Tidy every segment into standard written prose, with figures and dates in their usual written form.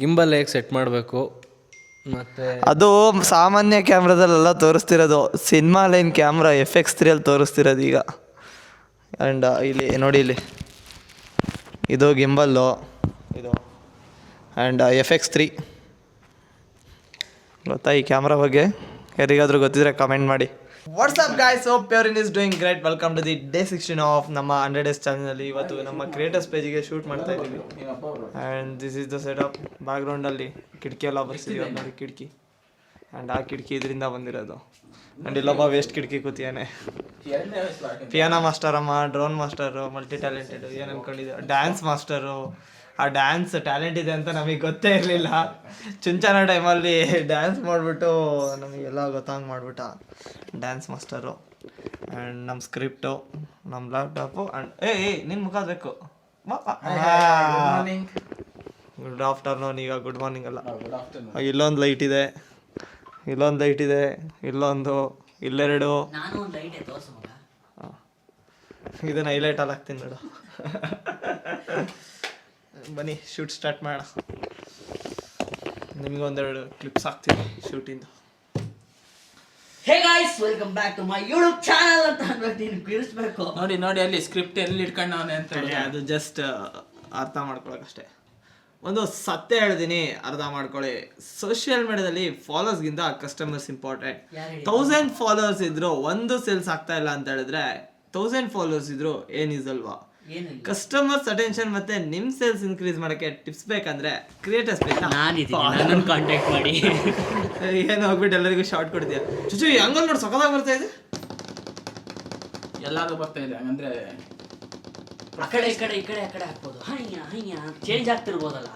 Gimbal ಹೇಗೆ set ಮಾಡಬೇಕು ಮತ್ತು ಅದು ಸಾಮಾನ್ಯ ಕ್ಯಾಮ್ರಾದಲ್ಲೆಲ್ಲ ತೋರಿಸ್ತಿರೋದು, ಸಿನಿಮಾ ಲೈನ್ ಕ್ಯಾಮ್ರಾ FX3 ಅಲ್ಲಿ ತೋರಿಸ್ತಿರೋದು ಈಗ. ಆ್ಯಂಡ್ ಇಲ್ಲಿ ನೋಡಿ, ಇಲ್ಲಿ ಇದು ಗಿಂಬಲ್ಲು ಇದು. ಆ್ಯಂಡ್ FX3 ಗೊತ್ತಾ ಈ ಕ್ಯಾಮ್ರಾ ಬಗ್ಗೆ? ಯಾರಿಗಾದರೂ ಗೊತ್ತಿದ್ರೆ ಕಮೆಂಟ್ ಮಾಡಿ. What's up guys, hope everyone is doing great. Welcome to the day 16 of ನಮ್ಮ 100 ಡೇಸ್ ಚಾನಲಲ್ಲಿ. ಇವತ್ತು ನಮ್ಮ ಕ್ರಿಯೇಟರ್ಸ್ ಪೇಜಿಗೆ ಶೂಟ್ ಮಾಡ್ತಾ ಇದ್ದೀವಿ. And this is the setup. ಬ್ಯಾಕ್ಗ್ರೌಂಡಲ್ಲಿ ಕಿಟಕಿ ಎಲ್ಲ ಬರ್ಸಿದ್ದೀವಿ ನೋಡಿ, ಕಿಟಕಿ. ಆ್ಯಂಡ್ ಆ ಕಿಟಕಿ ಇದರಿಂದ ಬಂದಿರೋದು. ಆ್ಯಂಡ್ ಇಲ್ಲೊಬ್ಬ ವೇಸ್ಟ್ ಕಿಟಕಿ ಕೂತಿಯಾನೆ. ಪಿಯಾನೋ ಮಾಸ್ಟರಮ್ಮ, ಡ್ರೋನ್ ಮಾಸ್ಟರು, ಮಲ್ಟಿ ಟ್ಯಾಲೆಂಟೆಡ್, ಏನು ಅನ್ಕೊಂಡಿದ್ದೆ, ಡ್ಯಾನ್ಸ್ ಮಾಸ್ಟರು. ಆ ಡ್ಯಾನ್ಸ್ ಟ್ಯಾಲೆಂಟ್ ಇದೆ ಅಂತ ನಮಗೆ ಗೊತ್ತೇ ಇರಲಿಲ್ಲ. ಚುಂಚನ ಟೈಮಲ್ಲಿ ಡ್ಯಾನ್ಸ್ ಮಾಡಿಬಿಟ್ಟು ನಮಗೆಲ್ಲ ಗೊತ್ತಂಗೆ ಮಾಡಿಬಿಟ್ಟ ಡ್ಯಾನ್ಸ್ ಮಾಸ್ಟರು. ಆ್ಯಂಡ್ ನಮ್ಮ ಸ್ಕ್ರಿಪ್ಟು, ನಮ್ಮ ಲ್ಯಾಪ್ಟಾಪು. ಆ್ಯಂಡ್ ನಿನ್ನ ಮುಖ ಬೇಕು. Good afternoon. ಈಗ ಗುಡ್ ಮಾರ್ನಿಂಗ್ ಅಲ್ಲ. ಇಲ್ಲೊಂದು ಲೈಟ್ ಇದೆ, ಇಲ್ಲೊಂದು ಲೈಟ್ ಇದೆ, ಇಲ್ಲೊಂದು, ಇಲ್ಲೆರಡು. ಇದನ್ನು ಹೈಲೈಟಲ್ಲಿ ಹಾಕ್ತೀನಿ ನೋಡು. ಬನ್ನಿ ಶೂಟ್ ಸ್ಟಾರ್ಟ್ ಮಾಡೋಣ. ನಿಮಗೊಂದೆರಡು ಕ್ಲಿಪ್ಸ್ ಹಾಕ್ತೀನಿ ಶೂಟಿಂದು. Hey guys, welcome back to my YouTube channel ಅಂತ ಅಂದ್ಬಿಟ್ಟು ಕಿರಿಸ್ಬೇಕು. ನೋಡಿ ಅಲ್ಲಿ ಸ್ಕ್ರಿಪ್ಟ್ ಎಲ್ಲಿ ಇಟ್ಕೊಂಡವನೆ ಅಂತ ಹೇಳಿ. ಅದು ಜಸ್ಟ್ ಅರ್ಥ ಮಾಡ್ಕೊಳಕ್ಕಷ್ಟೇ. ಒಂದು ಸತ್ಯ ಹೇಳ್ತೀನಿ, ಅರ್ಥ ಮಾಡ್ಕೊಳ್ಳಿ. ಸೋಷಿಯಲ್ ಮೀಡಿಯಾದಲ್ಲಿ ಫಾಲೋವರ್ಸ್ಗಿಂತ ಕಸ್ಟಮರ್ಸ್ ಇಂಪಾರ್ಟೆಂಟ್. 1000 ಫಾಲೋವರ್ಸ್ ಇದ್ರು ಒಂದು ಸೇಲ್ಸ್ ಆಗ್ತಾ ಇಲ್ಲ ಅಂತ ಹೇಳಿದ್ರೆ 1000 ಫಾಲೋವರ್ಸ್ ಇದ್ರು ಏನಿಸಲ್ವಾ? ಕಸ್ಟಮರ್ಸ್ ಅಟೆನ್ಷನ್ ಮತ್ತೆ ನಿಮ್ ಸೇಲ್ಸ್ ಇನ್ಕ್ರೀಸ್ ಮಾಡಕ್ಕೆ ಟಿಪ್ಸ್ ಬೇಕಂದ್ರೆ ಕ್ರಿಯೇಟರ್ಸ್ ಬೇಕು. ನಾನು ಕಾಂಟ್ಯಾಕ್ಟ್ ಮಾಡಿ ಏನು ಹೋಗ್ಬಿಟ್ಟು ಎಲ್ಲರಿಗೂ ಶಾರ್ಟ್ ಕೊಡ್ತೀಯ. ಚುಚು ಹಂಗಲ್ ನೋಡಿ, ಸಕದಾಗ ಬರ್ತಾ ಇದೆ. ಎಲ್ಲಾರು ಬರ್ತಾ ಇದೆ. ಹಂಗಂದ್ರೆ ಆ ಕಡೆ ಈ ಕಡೆ ಹಾಕ್ಬೋದು. ಹಯ್ಯ ಚೇಂಜ್ ಆಗ್ತಿರ್ಬೋದಲ್ಲ.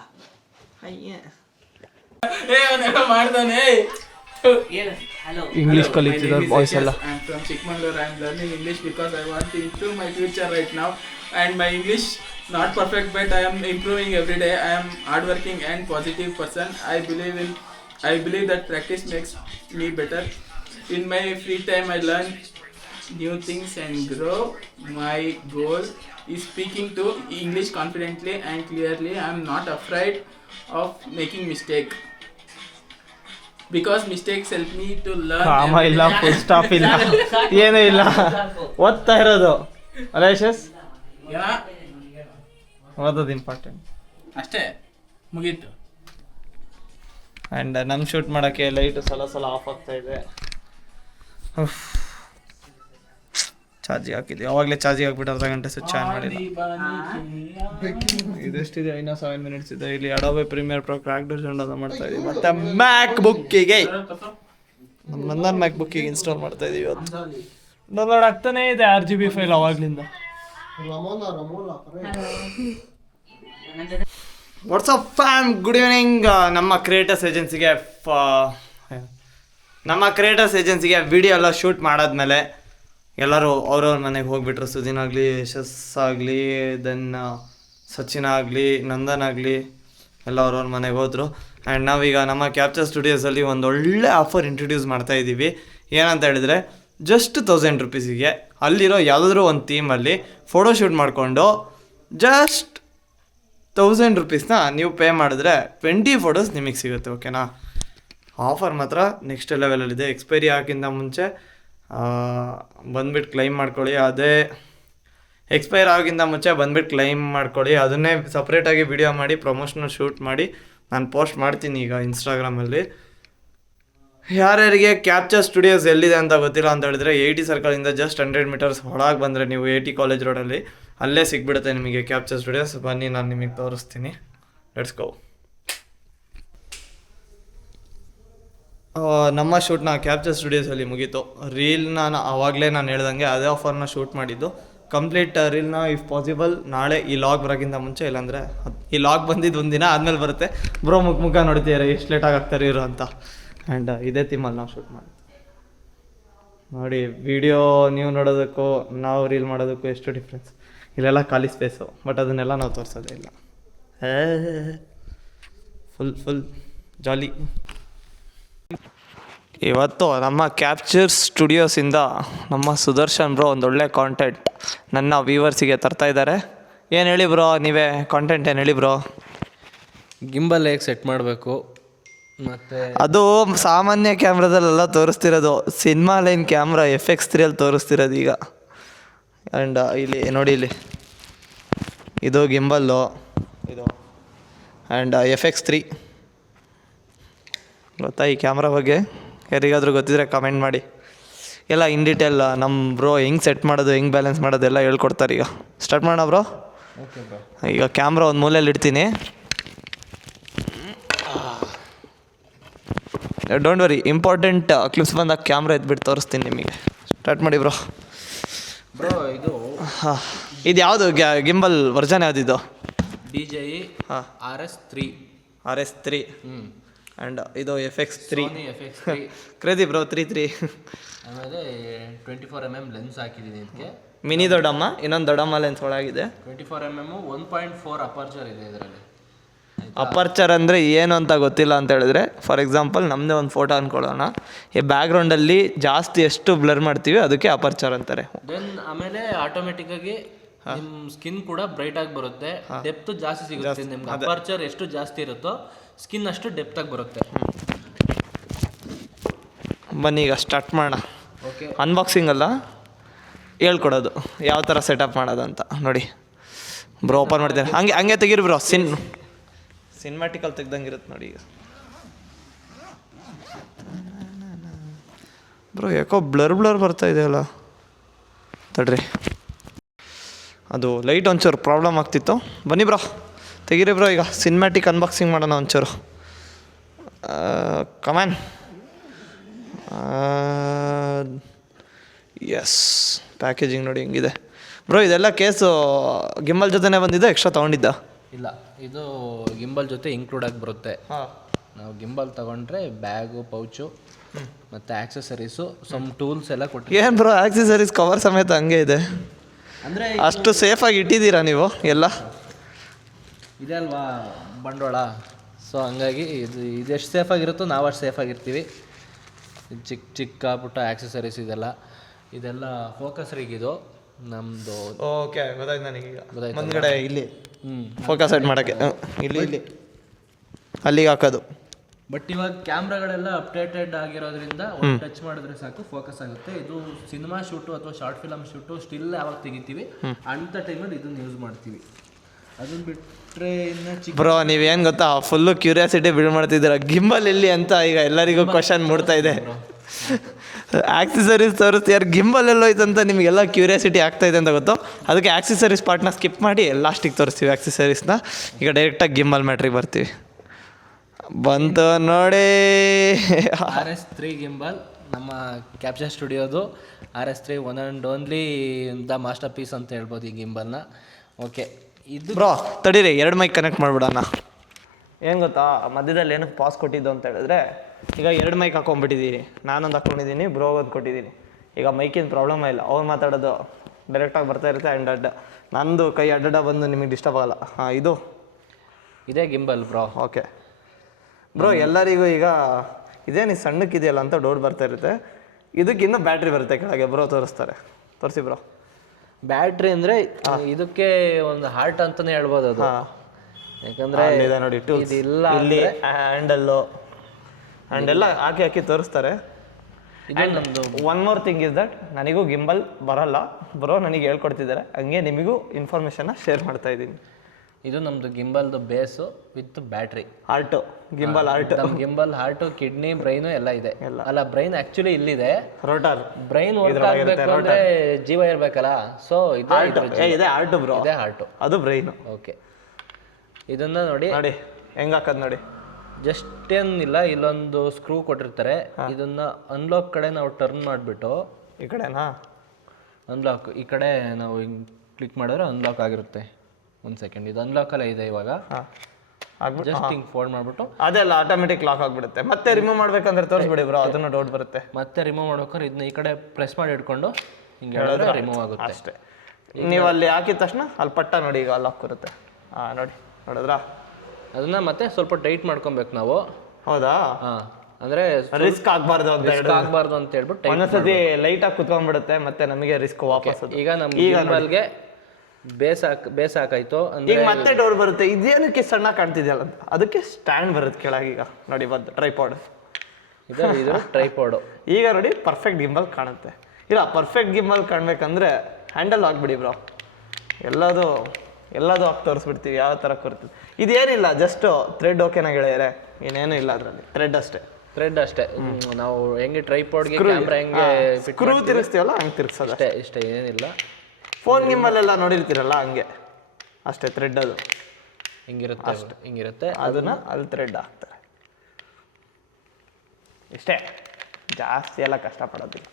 ಮಾಡ್ದಾನೆ. ಹಲೋ, ಇಂಗ್ಲಿಷ್ ಕಲಿತಿದ್ದಾರೆ ಬಾಯ್ಸ್ ಎಲ್ಲ. I am from Chikmagalur. I am learning English because I want to improve my future right now. And my English not perfect, but I am improving every day. I am hardworking and positive person. I believe that practice makes me better. In my free time, I learn new things and grow. My goal is speaking to English confidently and clearly. I am not afraid of making mistake. Because mistakes help me to learn. ಕಾಮ ಇಲ್ಲ, full stop ಇಲ್ಲ, ಏನೂ ಇಲ್ಲ, ಓದ್ತಾ ಇರೋದು. ಅಲ್ಲ ಯಶಸ್, ಓದೋದು important ಅಷ್ಟೇ, ಮುಗೀತು. ಆ್ಯಂಡ್ ನಮ್ಮ ಶೂಟ್ ಮಾಡೋಕ್ಕೆ ಲೈಟು ಸಲ ಆಫ್ ಆಗ್ತಾ ಇದೆ. ಚಾರ್ಜಿಗೆ ಹಾಕಿದ್ವಿ, ಅವಾಗಲೇ ಚಾರ್ಜಿಗೆ ಹಾಕ್ಬಿಟ್ಟು ಅರ್ಧ ಗಂಟೆ ಸ್ವಿಚ್ ಆನ್ ಮಾಡಿಲ್ಲ. ಇದೆಷ್ಟಿದೆ, ಇನ್ನೂ 7 ಮಿನಿಟ್ಸ್ ಇದೆ. ಇಲ್ಲಿ Adobe Premiere Pro crack download ಮಾಡ್ತಾ ಇದೀವಿ. ಮತ್ತೆ ಮ್ಯಾಕ್ ಬುಕ್ಕಿಗೆ ನಂದನ್ ಮ್ಯಾಕ್ ಬುಕ್ಕಿಗೆ ಇನ್ಸ್ಟಾಲ್ ಮಾಡ್ತಾ ಇದೀವಿ. ಇವತ್ತು ಡೌನ್ಲೋಡ್ ಆಗ್ತಾನೇ ಇದೆ RGB ಫೈಲ್ ಅವಾಗ್ಲಿಂದ. What's up fam, good evening. ನಮ್ಮ ಕ್ರಿಯೇಟರ್ಸ್ ಏಜೆನ್ಸಿಗೆ ವಿಡಿಯೋ ಎಲ್ಲ ಶೂಟ್ ಮಾಡಾದ್ಮೇಲೆ ಎಲ್ಲರೂ ಅವ್ರವ್ರ ಮನೆಗೆ ಹೋಗ್ಬಿಟ್ರು. ಸುದೀನ್ ಆಗಲಿ, ಯಶಸ್ ಆಗಲಿ, ದೆನ್ ಸಚಿನ್ ಆಗಲಿ, ನಂದನ್ ಆಗಲಿ, ಎಲ್ಲ ಅವ್ರವ್ರ ಮನೆಗೆ ಹೋದರು. ಆ್ಯಂಡ್ ನಾವೀಗ ನಮ್ಮ ಕ್ಯಾಪ್ಚರ್ ಸ್ಟುಡಿಯೋಸಲ್ಲಿ ಒಂದು ಒಳ್ಳೆ ಆಫರ್ ಇಂಟ್ರೊಡ್ಯೂಸ್ ಮಾಡ್ತಾ ಇದ್ದೀವಿ. ಏನಂತ ಹೇಳಿದ್ರೆ, ಜಸ್ಟ್ 1000 ರುಪೀಸಿಗೆ ಅಲ್ಲಿರೋ ಯಾವುದಾದ್ರೂ ಒಂದು ಥೀಮಲ್ಲಿ ಫೋಟೋಶೂಟ್ ಮಾಡಿಕೊಂಡು ಜಸ್ಟ್ 1000 ರುಪೀಸ್ನ ನೀವು ಪೇ ಮಾಡಿದ್ರೆ 20 ಫೋಟೋಸ್ ನಿಮಗೆ ಸಿಗುತ್ತೆ. ಓಕೆನಾ? ಆಫರ್ ಮಾತ್ರ ನೆಕ್ಸ್ಟ್ ಲೆವೆಲಲ್ಲಿದೆ. ಎಕ್ಸ್ಪೈರಿ ಹಾಕಿಂತ ಮುಂಚೆ ಬಂದ್ಬಿಟ್ಟು ಕ್ಲೈಮ್ ಮಾಡ್ಕೊಳ್ಳಿ. ಅದೇ ಎಕ್ಸ್ಪೈರ್ ಆಗಿಂತ ಮುಂಚೆ ಬಂದ್ಬಿಟ್ಟು ಕ್ಲೈಮ್ ಮಾಡ್ಕೊಳ್ಳಿ. ಅದನ್ನೇ ಸಪ್ರೇಟಾಗಿ ವಿಡಿಯೋ ಮಾಡಿ ಪ್ರಮೋಷನಲ್ ಶೂಟ್ ಮಾಡಿ ನಾನು ಪೋಸ್ಟ್ ಮಾಡ್ತೀನಿ ಈಗ ಇನ್ಸ್ಟಾಗ್ರಾಮಲ್ಲಿ. ಯಾರ್ಯಾರಿಗೆ ಕ್ಯಾಪ್ಚರ್ ಸ್ಟುಡಿಯೋಸ್ ಎಲ್ಲಿದೆ ಅಂತ ಗೊತ್ತಿಲ್ಲ ಅಂತ ಹೇಳಿದ್ರೆ, 80 ಸರ್ಕಲಿಂದ ಜಸ್ಟ್ 100 ಮೀಟರ್ಸ್ ಒಳಗೆ ಬಂದರೆ ನೀವು 80 ಕಾಲೇಜ್ ರೋಡಲ್ಲಿ ಅಲ್ಲೇ ಸಿಗ್ಬಿಡುತ್ತೆ ನಿಮಗೆ ಕ್ಯಾಪ್ಚರ್ ಸ್ಟುಡಿಯೋಸ್. ಬನ್ನಿ, ನಾನು ನಿಮಗೆ ತೋರಿಸ್ತೀನಿ. Let's go. ನಮ್ಮ ಶೂಟ್ನ ಕ್ಯಾಪ್ಚರ್ ಸ್ಟುಡಿಯೋಸಲ್ಲಿ ಮುಗೀತು. ರೀಲ್ನ ಆವಾಗಲೇ ನಾನು ಹೇಳ್ದಂಗೆ ಅದೇ ಆಫರ್ನ ಶೂಟ್ ಮಾಡಿದ್ದು. ಕಂಪ್ಲೀಟ್ ರೀಲ್ನ ಇಫ್ ಪಾಸಿಬಲ್ ನಾಳೆ ಈ ಲಾಗ್ ಬರೋಕ್ಕಿಂತ ಮುಂಚೆ, ಇಲ್ಲಾಂದರೆ ಈ ಲಾಗ್ ಬಂದಿದ್ದು ಒಂದು ದಿನ ಆದಮೇಲೆ ಬರುತ್ತೆ. ಬ್ರೋ ಮುಖ ನೋಡ್ತೀರ ಎಷ್ಟು ಲೇಟಾಗಿ ಆಗ್ತಾರೆ ಇರೋ ಅಂತ. ಆ್ಯಂಡ್ ಇದೇ ಥೀಮಲ್ಲಿ ನಾವು ಶೂಟ್ ಮಾಡಿದ್ವಿ ನೋಡಿ. ವಿಡಿಯೋ ನೀವು ನೋಡೋದಕ್ಕೂ ನಾವು ರೀಲ್ ಮಾಡೋದಕ್ಕೂ ಎಷ್ಟು ಡಿಫ್ರೆನ್ಸ್. ಇಲ್ಲೆಲ್ಲ ಖಾಲಿ ಸ್ಪೇಸು, ಬಟ್ ಅದನ್ನೆಲ್ಲ ನಾವು ತೋರಿಸೋದೇ ಇಲ್ಲ. Full jolly. ಇವತ್ತು ನಮ್ಮ ಕ್ಯಾಪ್ಚರ್ ಸ್ಟುಡಿಯೋಸಿಂದ ನಮ್ಮ ಸುದರ್ಶನ್ ಬ್ರೋ ಒಂದೊಳ್ಳೆ ಕಾಂಟೆಂಟ್ ನನ್ನ ವ್ಯೂವರ್ಸಿಗೆ ತರ್ತಾ ಇದ್ದಾರೆ. ಏನು ಹೇಳಿ ಬ್ರೋ, ನೀವೇ ಕಾಂಟೆಂಟ್ ಏನು ಹೇಳಿ ಬ್ರೋ? ಗಿಂಬಲ್ ಹೇಗೆ ಸೆಟ್ ಮಾಡಬೇಕು ಮತ್ತು ಅದು ಸಾಮಾನ್ಯ ಕ್ಯಾಮ್ರಾದಲ್ಲೆಲ್ಲ ತೋರಿಸ್ತಿರೋದು, ಸಿನಿಮಾ ಲೈನ್ ಕ್ಯಾಮ್ರಾ FX3 ಅಲ್ಲಿ ತೋರಿಸ್ತಿರೋದು ಈಗ. ಆ್ಯಂಡ್ ಇಲ್ಲಿ ನೋಡಿ, ಇಲ್ಲಿ ಇದು ಗಿಂಬಲ್ಲು ಇದು, ಆ್ಯಂಡ್ FX3 ಗೊತ್ತಾ ಈ ಕ್ಯಾಮ್ರಾ ಬಗ್ಗೆ? ಯಾರಿಗಾದರೂ ಗೊತ್ತಿದ್ರೆ ಕಮೆಂಟ್ ಮಾಡಿ. ಎಲ್ಲ ಇನ್ ಡೀಟೇಲ್ ನಮ್ಮ ಬ್ರೋ ಹೆಂಗೆ ಸೆಟ್ ಮಾಡೋದು, ಹೆಂಗೆ ಬ್ಯಾಲೆನ್ಸ್ ಮಾಡೋದು ಎಲ್ಲ ಹೇಳ್ಕೊಡ್ತಾರೆ. ಈಗ ಸ್ಟಾರ್ಟ್ ಮಾಡೋಣ ಬ್ರೋ. Okay bro. ಈಗ ಕ್ಯಾಮ್ರಾ ಒಂದು ಮೂಲೆಯಲ್ಲಿ ಇಡ್ತೀನಿ. ಡೋಂಟ್ ವರಿ, ಇಂಪಾರ್ಟೆಂಟ್ ಕ್ಲಿಪ್ಸ್ ಬಂದಾಗ ಕ್ಯಾಮ್ರಾ ಎತ್ಬಿಟ್ಟು ತೋರಿಸ್ತೀನಿ ನಿಮಗೆ. ಸ್ಟಾರ್ಟ್ ಮಾಡಿ ಬ್ರೋ. ಬ್ರೋ ಇದು ಹಾಂ, ಇದು ಯಾವುದು ಗಿಂಬಲ್ ವರ್ಜನ್ ಯಾವುದಿದು? DJI ಹಾಂ, RS3. RS3. ಆ್ಯಂಡ್ ಇದು FX3. FX3 crazy bro. 3 ಆಮೇಲೆ 24mm ಲೆನ್ಸ್ ಹಾಕಿದ್ದೀನಿ ಇದಕ್ಕೆ. ಮಿನಿ ದೊಡ್ಡಮ್ಮ, ಇನ್ನೊಂದು ದೊಡ್ಡಮ್ಮ ಲೆನ್ಸ್ ಒಳಗಿದೆ. 24mm 1.4 ಅಪರ್ಚರ್ ಇದೆ ಇದರಲ್ಲಿ. ಅಪರ್ಚರ್ ಅಂದರೆ ಏನು ಅಂತ ಗೊತ್ತಿಲ್ಲ ಅಂತ ಹೇಳಿದ್ರೆ, ಫಾರ್ ಎಕ್ಸಾಂಪಲ್ ನಮ್ಮದೇ ಒಂದು ಫೋಟೋ ಅಂದ್ಕೊಳ್ಳೋಣ, ಈ ಬ್ಯಾಕ್ಗ್ರೌಂಡಲ್ಲಿ ಜಾಸ್ತಿ ಎಷ್ಟು ಬ್ಲರ್ ಮಾಡ್ತೀವಿ ಅದಕ್ಕೆ ಅಪರ್ಚರ್ ಅಂತಾರೆ. ದೆನ್ ಆಮೇಲೆ ಆಟೋಮೆಟಿಕ್ಕಾಗಿ ನಿಮ್ಮ ಸ್ಕಿನ್ ಕೂಡ ಬ್ರೈಟ್ ಆಗಿ ಬರುತ್ತೆ, ಡೆಪ್ತ್ ಜಾಸ್ತಿ ಸಿಗುತ್ತೆ ನಿಮ್ಗೆ. ಅಪರ್ಚರ್ ಎಷ್ಟು ಜಾಸ್ತಿ ಇರುತ್ತೋ ಸ್ಕಿನ್ ಅಷ್ಟು ಡೆಪ್ತ್ ಆಗಿ ಬರುತ್ತೆ. ಬನ್ನಿ ಈಗ ಸ್ಟಾರ್ಟ್ ಮಾಡೋಣ. ಓಕೆ, ಅನ್ಬಾಕ್ಸಿಂಗ್ ಅಲ್ಲ, ಹೇಳ್ಕೊಡೋದು ಯಾವ ಥರ ಸೆಟಪ್ ಮಾಡೋದು ಅಂತ ನೋಡಿ. ಬ್ರೋ ಓಪನ್ ಮಾಡ್ತೀನಿ, ಹಂಗೆ ತೆಗೀರಿ ಬ್ರೋ. ಸಿನಿಮ್ಯಾಟಿಕಲ್ ತೆಗ್ದಂಗೆ ಇರುತ್ತೆ ನೋಡಿ. ಈಗ ಬ್ರೋ ಯಾಕೋ ಬ್ಲರ್ ಬರ್ತಾ ಇದೆಯಲ್ಲ, ತಡ್ರಿ, ಅದು ಲೈಟ್ ಒಂಚೂರು ಪ್ರಾಬ್ಲಮ್ ಆಗ್ತಿತ್ತು. ಬನ್ನಿ ಬ್ರೋ ತೆಗೀರಿ ಬ್ರೋ. ಈಗ ಸಿನಿಮ್ಯಾಟಿಕ್ ಅನ್ಬಾಕ್ಸಿಂಗ್ ಮಾಡೋಣ ಒಂಚೂರು. ಕಮ್ಯಾನ್. ಎಸ್, ಪ್ಯಾಕೇಜಿಂಗ್ ನೋಡಿ ಹೆಂಗಿದೆ ಬ್ರೋ. ಇದೆಲ್ಲ ಕೇಸು ಗಿಂಬಲ್ ಜೊತೆನೇ ಬಂದಿದ್ದ, ಎಕ್ಸ್ಟ್ರಾ ತೊಗೊಂಡಿದ್ದ? ಇಲ್ಲ, ಇದು ಗಿಂಬಲ್ ಜೊತೆ ಇನ್ಕ್ಲೂಡ್ ಆಗಿ ಬರುತ್ತೆ. ಹಾಂ, ನಾವು ಗಿಂಬಲ್ ತಗೊಂಡ್ರೆ ಬ್ಯಾಗು, ಪೌಚು ಮತ್ತು ಆಕ್ಸೆಸರೀಸು, ಸಮ್ ಟೂಲ್ಸ್ ಎಲ್ಲ ಕೊಟ್ಟು. ಏನು ಬ್ರೋ ಆಕ್ಸೆಸರೀಸ್ ಕವರ್ ಸಮೇತ ಹಂಗೆ ಇದೆ? ಅಂದರೆ ಅಷ್ಟು ಸೇಫಾಗಿ ಇಟ್ಟಿದ್ದೀರಾ ನೀವು ಎಲ್ಲ? ಇದೆ ಅಲ್ವಾ ಬಂಡವಾಳ, ಸೊ ಹಂಗಾಗಿ ಇದೆಷ್ಟು ಸೇಫಾಗಿರುತ್ತೋ ನಾವು ಅಷ್ಟು ಸೇಫಾಗಿರ್ತೀವಿ. ಚಿಕ್ಕ ಪುಟ್ಟ ಆಕ್ಸೆಸರೀಸ್ ಇದೆಲ್ಲ ಫೋಕಸ್ರಿಗಿದು ನಮ್ಮದು. ಓಕೆ, ಗೊತ್ತಾಯ್ತು ನನಗೀಗ. ಮುಂದ್ಗಡೆ ಇಲ್ಲಿ ಫೋಕಸ್ ಸೆಟ್ ಮಾಡೋಕ್ಕೆ, ಇಲ್ಲಿ ಅಲ್ಲಿಗೆ ಹಾಕೋದು. ಬಟ್ ಇವಾಗ ಕ್ಯಾಮ್ರಾಗಳೆಲ್ಲ ಅಪ್ಡೇಟೆಡ್ ಆಗಿರೋದ್ರಿಂದ ಟಚ್ ಮಾಡಿದ್ರೆ ಸಾಕು ಫೋಕಸ್ ಆಗುತ್ತೆ. ಇದು ಸಿನಿಮಾ ಶೂಟು ಅಥವಾ ಶಾರ್ಟ್ ಫಿಲಮ್ ಶೂಟು ಸ್ಟಿಲ್ ಯಾವಾಗ ತೆಗಿತೀವಿ ಅಂಥ ಟೈಮಲ್ಲಿ ಇದನ್ನು ಯೂಸ್ ಮಾಡ್ತೀವಿ. ಅದನ್ನು ಬಿಟ್ಟರೆ ಇನ್ನು ಬ್ರೋ ನೀವೇನು ಗೊತ್ತಾ, ಫುಲ್ಲು ಕ್ಯೂರಿಯಾಸಿಟಿ ಬಿಲ್ಡ್ ಮಾಡ್ತಿದ್ದೀರ, ಗಿಂಬಲ್ ಎಲ್ಲಿ ಅಂತ ಈಗ ಎಲ್ಲರಿಗೂ ಕ್ವಶನ್ ಮೂಡ್ತಾ ಇದೆ. ಆಕ್ಸೆಸರೀಸ್ ತೋರಿಸ್ತೀಯಾರು, ಗಿಂಬಲ್ ಎಲ್ಲೋಯ್ತು ಅಂತ ನಿಮಗೆಲ್ಲ ಕ್ಯೂರಿಯಾಸಿಟಿ ಆಗ್ತಾ ಇದೆ ಅಂತ ಗೊತ್ತು. ಅದಕ್ಕೆ ಆಕ್ಸೆಸರೀಸ್ ಪಾರ್ಟ್ನ ಸ್ಕಿಪ್ ಮಾಡಿ ಲಾಸ್ಟಿಗೆ ತೋರಿಸ್ತೀವಿ ಆಕ್ಸೆಸರೀಸ್ನ. ಈಗ ಡೈರೆಕ್ಟಾಗಿ ಗಿಂಬಲ್ ಮ್ಯಾಟ್ರಿಗೆ ಬರ್ತೀವಿ. ಬಂತು ನೋಡಿ, RS3 ಗಿಂಬಲ್, ನಮ್ಮ ಕ್ಯಾಪ್ಚರ್ ಸ್ಟುಡಿಯೋದು RS3 one and only the masterpiece ಅಂತ ಹೇಳ್ಬೋದು ಈ ಗಿಂಬಲ್ನ. ಓಕೆ, ಇದು ಬ್ರೋ ತಡೀರಿ, 2 ಮೈಕ್ ಕನೆಕ್ಟ್ ಮಾಡ್ಬಿಡೋಣ. ಏನು ಗೊತ್ತಾ, ಮಧ್ಯದಲ್ಲಿ ಏನಕ್ಕೆ ಪಾಸ್ ಕೊಟ್ಟಿದ್ದು ಅಂತ ಹೇಳಿದ್ರೆ, ಈಗ 2 ಮೈಕ್ ಹಾಕೊಂಡ್ಬಿಟ್ಟಿದ್ದೀನಿ, ನಾನೊಂದು ಹಾಕ್ಕೊಂಡಿದ್ದೀನಿ, ಬ್ರೋ ಒಂದು ಕೊಟ್ಟಿದ್ದೀನಿ. ಈಗ ಮೈಕಿನ ಪ್ರಾಬ್ಲಮ್ ಇಲ್ಲ, ಅವ್ರು ಮಾತಾಡೋದು ಡೈರೆಕ್ಟಾಗಿ ಬರ್ತಾ ಇರುತ್ತೆ. ಆ್ಯಂಡ್ ನಂದು ಕೈ ಅಡ್ಡ ಬಂದು ನಿಮಗೆ ಡಿಸ್ಟರ್ಬ್ ಆಗಲ್ಲ. ಹಾಂ, ಇದೇ ಗಿಂಬಲ್ ಬ್ರೋ. ಓಕೆ ಬ್ರೋ, ಎಲ್ಲರಿಗೂ ಈಗ ಇದೇನು ಸಣ್ಣಕ್ಕಿದೆಯಲ್ಲ ಅಂತ ಡೌಟ್ ಬರ್ತಾ ಇರುತ್ತೆ. ಇದಕ್ಕಿನ್ನೂ ಬ್ಯಾಟ್ರಿ ಬರುತ್ತೆ ಕೆಳಗೆ, ಬ್ರೋ ತೋರಿಸ್ತಾರೆ. ತೋರಿಸಿ ಬ್ರೋ. ಬ್ಯಾಟ್ರಿ ಅಂದರೆ ಇದಕ್ಕೆ ಒಂದು ಹಾರ್ಟ್ ಅಂತಲೇ ಹೇಳ್ಬೋದು ಅದು. ಯಾಕಂದರೆ ನೋಡಿ ಇದಿಲ್ಲ, ಇಲ್ಲಿ ಹ್ಯಾಂಡಲ್ಲು ಎಲ್ಲ ಹಾಕಿ ತೋರಿಸ್ತಾರೆ. ಇದು ನಮ್ಮದು. One more thing is that, ನನಗೂ ಗಿಂಬಲ್ ಬರಲ್ಲ ಬ್ರೋ, ನನಗೆ ಹೇಳ್ಕೊಡ್ತಿದ್ದಾರೆ, ಹಂಗೆ ನಿಮಗೂ ಇನ್ಫಾರ್ಮೇಷನ್ನ ಶೇರ್ ಮಾಡ್ತಾ ಇದ್ದೀನಿ. ಇದು ನಮ್ಮದು ಗಿಂಬಲ್ದು base with battery. Heart, gimbal heart. ನಮ್ಮ ಗಿಂಬಲ್ ಹಾರ್ಟು, ಕಿಡ್ನಿ, ಬ್ರೈನು ಎಲ್ಲ ಇದೆ. ಅಲ್ಲ, ಬ್ರೈನ್ ಆ್ಯಕ್ಚುಲಿ ಇಲ್ಲಿದೆ, ರೋಟರ್. ಬ್ರೈನ್ ವರ್ಕ್ ಆಗಬೇಕು ಅಂದರೆ ಜೀವ ಇರಬೇಕಲ್ಲ, ಸೊ ಇದೆ ಹಾರ್ಟು ಬ್ರೋ, ಇದೆ ಹಾರ್ಟು, ಅದು ಬ್ರೈನು. ಓಕೆ, ಇದನ್ನ ನೋಡಿ ಹೆಂಗೆ ಹಾಕೋದು ನೋಡಿ. ಜಸ್ಟ್ ಏನಿಲ್ಲ, ಇಲ್ಲೊಂದು ಸ್ಕ್ರೂ ಕೊಟ್ಟಿರ್ತಾರೆ. ಇದನ್ನ ಅನ್ಲಾಕ್ ಕಡೆ ನಾವು ಟರ್ನ್ ಮಾಡಿಬಿಟ್ಟು, ಈ ಕಡೆನಾ ಅನ್ಲಾಕ್, ಈ ಕಡೆ ನಾವು ಹಿಂಗೆ ಕ್ಲಿಕ್ ಮಾಡಿದ್ರೆ ಅನ್ಲಾಕ್ ಆಗಿರುತ್ತೆ. ಒಂದು ಸೆಕೆಂಡ್, ಇದು ಅನ್ಲಾಕ್ ಅಲ್ಲ ಇದೆ ಇವಾಗ. ಜಸ್ಟ್ ಹಿಂಗೆ ಫೋಲ್ಡ್ ಮಾಡಿಬಿಟ್ಟು ಅದೆಲ್ಲ ಆಟೋಮೆಟಿಕ್ ಲಾಕ್ ಆಗಿಬಿಡುತ್ತೆ. ಮತ್ತೆ ರಿಮೂವ್ ಮಾಡ್ಬೇಕಂದ್ರೆ ತೋರಿಸ್ಬಿಡಿ ಬ್ರೋ, ಅದನ್ನು ಡೌಟ್ ಬರುತ್ತೆ. ಮತ್ತೆ ರಿಮೂವ್ ಮಾಡ್ಬೇಕಾದ್ರೆ ಇದನ್ನ ಈ ಕಡೆ ಪ್ರೆಸ್ ಮಾಡಿ ಇಟ್ಕೊಂಡು ಹಿಂಗೆ ಹೇಳಿದ್ರೆ ರಿಮೂವ್ ಆಗುತ್ತೆ ಅಷ್ಟೇ. ನೀವು ಅಲ್ಲಿ ಹಾಕಿದ ತಕ್ಷಣ ಅಲ್ಲಿ ಪಟ್ಟ ನೋಡಿ, ಈಗ ಲಾಕ್ ಬರುತ್ತೆ. ನೋಡಿದ್ರಾ? ಅದನ್ನ ಮತ್ತೆ ಸ್ವಲ್ಪ ಟೈಟ್ ಮಾಡ್ಕೊಬೇಕು ನಾವು. ಹೌದಾ? ಅಂದ್ರೆ ರಿಸ್ಕ್ ಆಗಬಾರ್ದು ಅಂತ ಹೇಳ್ಬಿಟ್ಟು ಒಂದೊಂದ್ಸತಿ ಲೈಟ್ ಆಗಿ ಕುತ್ಕೊಂಡ್ಬಿಡುತ್ತೆ, ಮತ್ತೆ ನಮಗೆ ರಿಸ್ಕ್ ವಾಪಸ್. ಈಗ ನಮ್ಮ ಗಿಂಬಲ್ಗೆ ಬೇಸ್ ಹಾಕಾಯ್ತು ಅಂದ್ರೆ ಈಗ ಮತ್ತೆ ಡೋರ್ ಬರುತ್ತೆ. ಇದೇನಕ್ಕೆ ಸಣ್ಣ ಕಾಣ್ತಿದೆಯಲ್ಲ ಅಂತ, ಅದಕ್ಕೆ ಸ್ಟ್ಯಾಂಡ್ ಬರುತ್ತೆ ಕೆಳಗೀಗ ನೋಡಿ ಬಂದು ಟ್ರೈಪಾಡ್. ಇದು ಟ್ರೈಪಾಡು. ಈಗ ನೋಡಿ ಪರ್ಫೆಕ್ಟ್ ಗಿಂಬಲ್ ಕಾಣುತ್ತೆ. ಇಲ್ಲ ಪರ್ಫೆಕ್ಟ್ ಗಿಂಬಲ್ ಕಾಣ್ಬೇಕಂದ್ರೆ ಹ್ಯಾಂಡಲ್ ಹಾಕ್ಬಿಡಿ ಬ್ರೋ. ಎಲ್ಲದು ಹಾಕಿ ತೋರಿಸ್ಬಿಡ್ತೀವಿ ಯಾವ ಥರ ಕೊಡ್ತೀವಿ. ಇದೇನಿಲ್ಲ, ಜಸ್ಟ್ ಥ್ರೆಡ್ ಓಕೆನಾ ಗೆಳೆಯರೆ, ಇನ್ನೇನು ಇಲ್ಲ ಅದರಲ್ಲಿ, ಥ್ರೆಡ್ ಅಷ್ಟೇ. ನಾವು ಹೆಂಗೆ ಟ್ರೈಪಾಡ್ಗೆ ಕ್ಯಾಮ್ರಾ ಹೆಂಗೆ ಸ್ಕ್ರೂ ತಿರುಗಿಸ್ತೀವಲ್ಲ ಹಂಗೆ ತಿರ್ಗ್ಸೋದು ಇಷ್ಟೇ, ಏನಿಲ್ಲ. ಫೋನ್ ಗಿಂಬಲ್ಲೆಲ್ಲ ನೋಡಿರ್ತೀರಲ್ಲ ಹಂಗೆ ಅಷ್ಟೇ, ಥ್ರೆಡ್ ಅದು ಹಿಂಗಿರುತ್ತೆ. ಅದನ್ನ ಅಲ್ಲಿ ಥ್ರೆಡ್ ಹಾಕ್ತಾರೆ ಇಷ್ಟೇ, ಜಾಸ್ತಿ ಎಲ್ಲ ಕಷ್ಟಪಡೋದಿಲ್ಲ.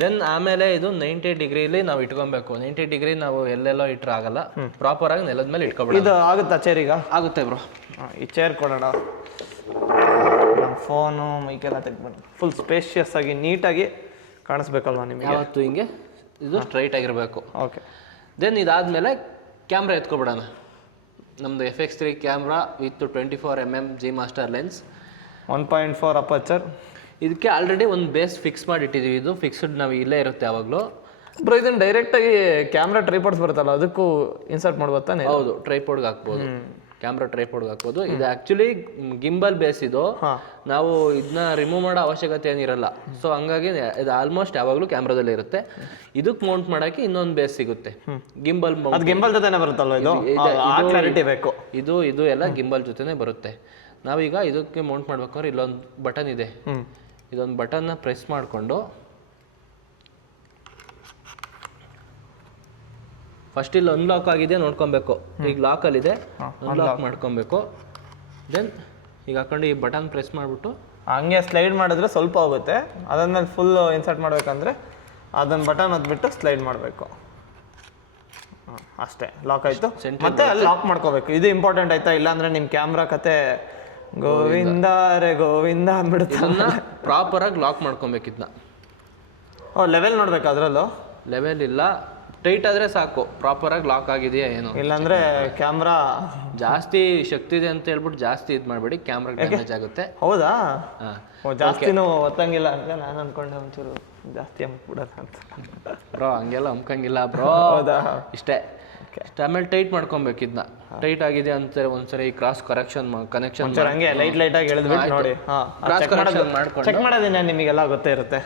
ದೆನ್ ಆಮೇಲೆ ಇದು 90 ಡಿಗ್ರಿಲಿ ನಾವು ಇಟ್ಕೊಬೇಕು. 90 ಡಿಗ್ರಿ ನಾವು ಎಲ್ಲೆಲ್ಲೋ ಇಟ್ಟರೆ ಆಗಲ್ಲ, ಪ್ರಾಪರ್ ಆಗಿ ನೆಲದ ಮೇಲೆ ಇಟ್ಕೊಬೇಡ. ಇದು ಆಗುತ್ತಾ ಚೇರಿಗೆ? ಆಗುತ್ತೆ ಬ್ರೋ. ಈ ಚೇರ್ ಕೊಡೋಣ. ನಮ್ಮ ಫೋನು ಮೈಕೆಲ್ಲ ತೆಗ್ದು ಫುಲ್ ಸ್ಪೇಷಿಯಸ್ ಆಗಿ ನೀಟಾಗಿ ಕಾಣಿಸ್ಬೇಕಲ್ವಾ ನಿಮಗೆ? ಯಾವತ್ತು ಹಿಂಗೆ ಇದು ಸ್ಟ್ರೈಟ್ ಆಗಿರಬೇಕು. ಓಕೆ. ದೆನ್ ಇದಾದಮೇಲೆ ಕ್ಯಾಮ್ರಾ ಎತ್ಕೊಬಿಡೋಣ. ನಮ್ಮದು FX3 camera with 24mm G master lens, 1.4 aperture. ಇದಕ್ಕೆ ಆಲ್ರೆಡಿ ಒಂದು ಬೇಸ್ ಫಿಕ್ಸ್ ಮಾಡಿ ಇಟ್ಟಿದ್ದೀವಿ. ಇದು ಫಿಕ್ಸ್ಡ್ ನಾವು ಇಲ್ಲೇ ಇರುತ್ತೆ ಯಾವಾಗಲೂ. ಬ್ರೋ ಇದನ್ನ ಡೈರೆಕ್ಟಾಗಿ ಕ್ಯಾಮ್ರಾ ಟ್ರೈಪಾಡ್ಸ್ ಬರುತ್ತಲ್ಲ ಅದಕ್ಕೂ ಇನ್ಸರ್ಟ್ ಮಾಡ್ಬೋದು ತಾನೆ? ಹೌದು, ಟ್ರೈಪಾಡ್ಗೆ ಹಾಕ್ಬೋದು, ಕ್ಯಾಮ್ರಾ ಟ್ರೈಪಾಡ್ಗೆ ಹಾಕ್ಬೋದು. ಇದು ಆ್ಯಕ್ಚುಲಿ ಗಿಂಬಲ್ ಬೇಸ್. ಇದು ನಾವು ಇದನ್ನ ರಿಮೂವ್ ಮಾಡೋ ಅವಶ್ಯಕತೆ ಏನಿರಲ್ಲ. ಸೊ ಹಂಗಾಗಿ ಇದು ಆಲ್ಮೋಸ್ಟ್ ಯಾವಾಗಲೂ ಕ್ಯಾಮ್ರಾದಲ್ಲೇ ಇರುತ್ತೆ. ಇದಕ್ಕೆ ಮೌಂಟ್ ಮಾಡೋಕ್ಕೆ ಇನ್ನೊಂದು ಬೇಸ್ ಸಿಗುತ್ತೆ, ಗಿಂಬಲ್ ಮೌಂಟ್. ಗಿಂಬಲ್ ಜೊತೆನೇ ಬರುತ್ತಲ್ವ ಇದು? ಕ್ಲಾರಿಟಿ ಬೇಕು. ಇದು ಎಲ್ಲ ಗಿಂಬಲ್ ಜೊತೆನೇ ಬರುತ್ತೆ. ನಾವೀಗ ಇದಕ್ಕೆ ಮೌಂಟ್ ಮಾಡ್ಬೇಕಾದ್ರೆ ಇಲ್ಲೊಂದು ಬಟನ್ ಇದೆ. ಇದೊಂದು ಬಟನ್ನ ಪ್ರೆಸ್ ಮಾಡಿಕೊಂಡು ಫಸ್ಟ್ ಇಲ್ಲಿ ಅನ್ಲಾಕ್ ಆಗಿದೆ ನೋಡ್ಕೊಬೇಕು. ಈಗ ಲಾಕಲ್ಲಿದೆ, ಅನ್ಲಾಕ್ ಮಾಡ್ಕೊಬೇಕು. ದೆನ್ ಈಗ ಹಾಕೊಂಡು ಈ ಬಟನ್ ಪ್ರೆಸ್ ಮಾಡಿಬಿಟ್ಟು ಹಂಗೆ ಸ್ಲೈಡ್ ಮಾಡಿದ್ರೆ ಸ್ವಲ್ಪ ಹೋಗುತ್ತೆ. ಅದಾದ್ಮೇಲೆ ಫುಲ್ ಇನ್ಸರ್ಟ್ ಮಾಡ್ಬೇಕಂದ್ರೆ ಅದನ್ನ ಬಟನ್ ಹೊದ್ಬಿಟ್ಟು ಸ್ಲೈಡ್ ಮಾಡಬೇಕು ಅಷ್ಟೇ. ಲಾಕ್ ಆಯ್ತು. ಮತ್ತೆ ಅಲ್ಲಿ ಲಾಕ್ ಮಾಡ್ಕೋಬೇಕು. ಇದು ಇಂಪಾರ್ಟೆಂಟ್ ಆಯ್ತಾ? ಇಲ್ಲಾಂದ್ರೆ ನಿಮ್ಮ ಕ್ಯಾಮ್ರಾ ಕತೆ ಗೋವಿಂದ ರೇ ಗೋವಿಂದ ಅಂದ್ಬಿಡುತ್ತೆ. ಪ್ರಾಪರ್ ಆಗಿ ಲಾಕ್ ಮಾಡ್ಕೊಬೇಕು ಇದನ್ನ. ಲೆವೆಲ್ ನೋಡ್ಬೇಕು ಅದರಲ್ಲೂ? ಲೆವೆಲ್ ಇಲ್ಲ, ಟೈಟ್ ಆದರೆ ಸಾಕು. ಪ್ರಾಪರ್ ಆಗಿ ಲಾಕ್ ಆಗಿದೆಯಾ ಏನು? ಇಲ್ಲಾಂದ್ರೆ ಕ್ಯಾಮ್ರಾ ಜಾಸ್ತಿ ಶಕ್ತಿ ಇದೆ ಅಂತ ಹೇಳ್ಬಿಟ್ಟು ಜಾಸ್ತಿ ಇದು ಮಾಡಬೇಡಿ, ಕ್ಯಾಮ್ರಾ ಡ್ಯಾಮೇಜ್ ಆಗುತ್ತೆ. ಹೌದಾ? ಜಾಸ್ತಿನೂ ಒತ್ತಂಗಿಲ್ಲ ಅಂತ ನಾನು ಅನ್ಕೊಂಡೆ, ಒಂಚೂರು ಜಾಸ್ತಿ ಅಮ್ಬಿಡೋಣ ಅಂತ. ಬ್ರೋ ಹಂಗೆಲ್ಲ ಅಮ್ಕಂಗಿಲ್ಲ ಬ್ರೋ. ಹೌದಾ? ಇಷ್ಟೇ. ಆಮೇಲೆ ಟೈಟ್ ಮಾಡ್ಕೊಬೇಕು ಇದನ್ನ. ಟೈಟ್ ಆಗಿದೆ ಅಂತ ಒಂದ್ಸರಿ ಕ್ರಾಸ್ ಕನೆಕ್ಷನ್ ಹಂಗೆ ಲೈಟ್ ಆಗಿ ಎಳೆದ್ಬಿಟ್ಟು ನೋಡಿ. ಚೆಕ್ ಮಾಡೋದಿನ ನಿಮಗೆಲ್ಲ ಗೊತ್ತೇ ಇರುತ್ತೆ.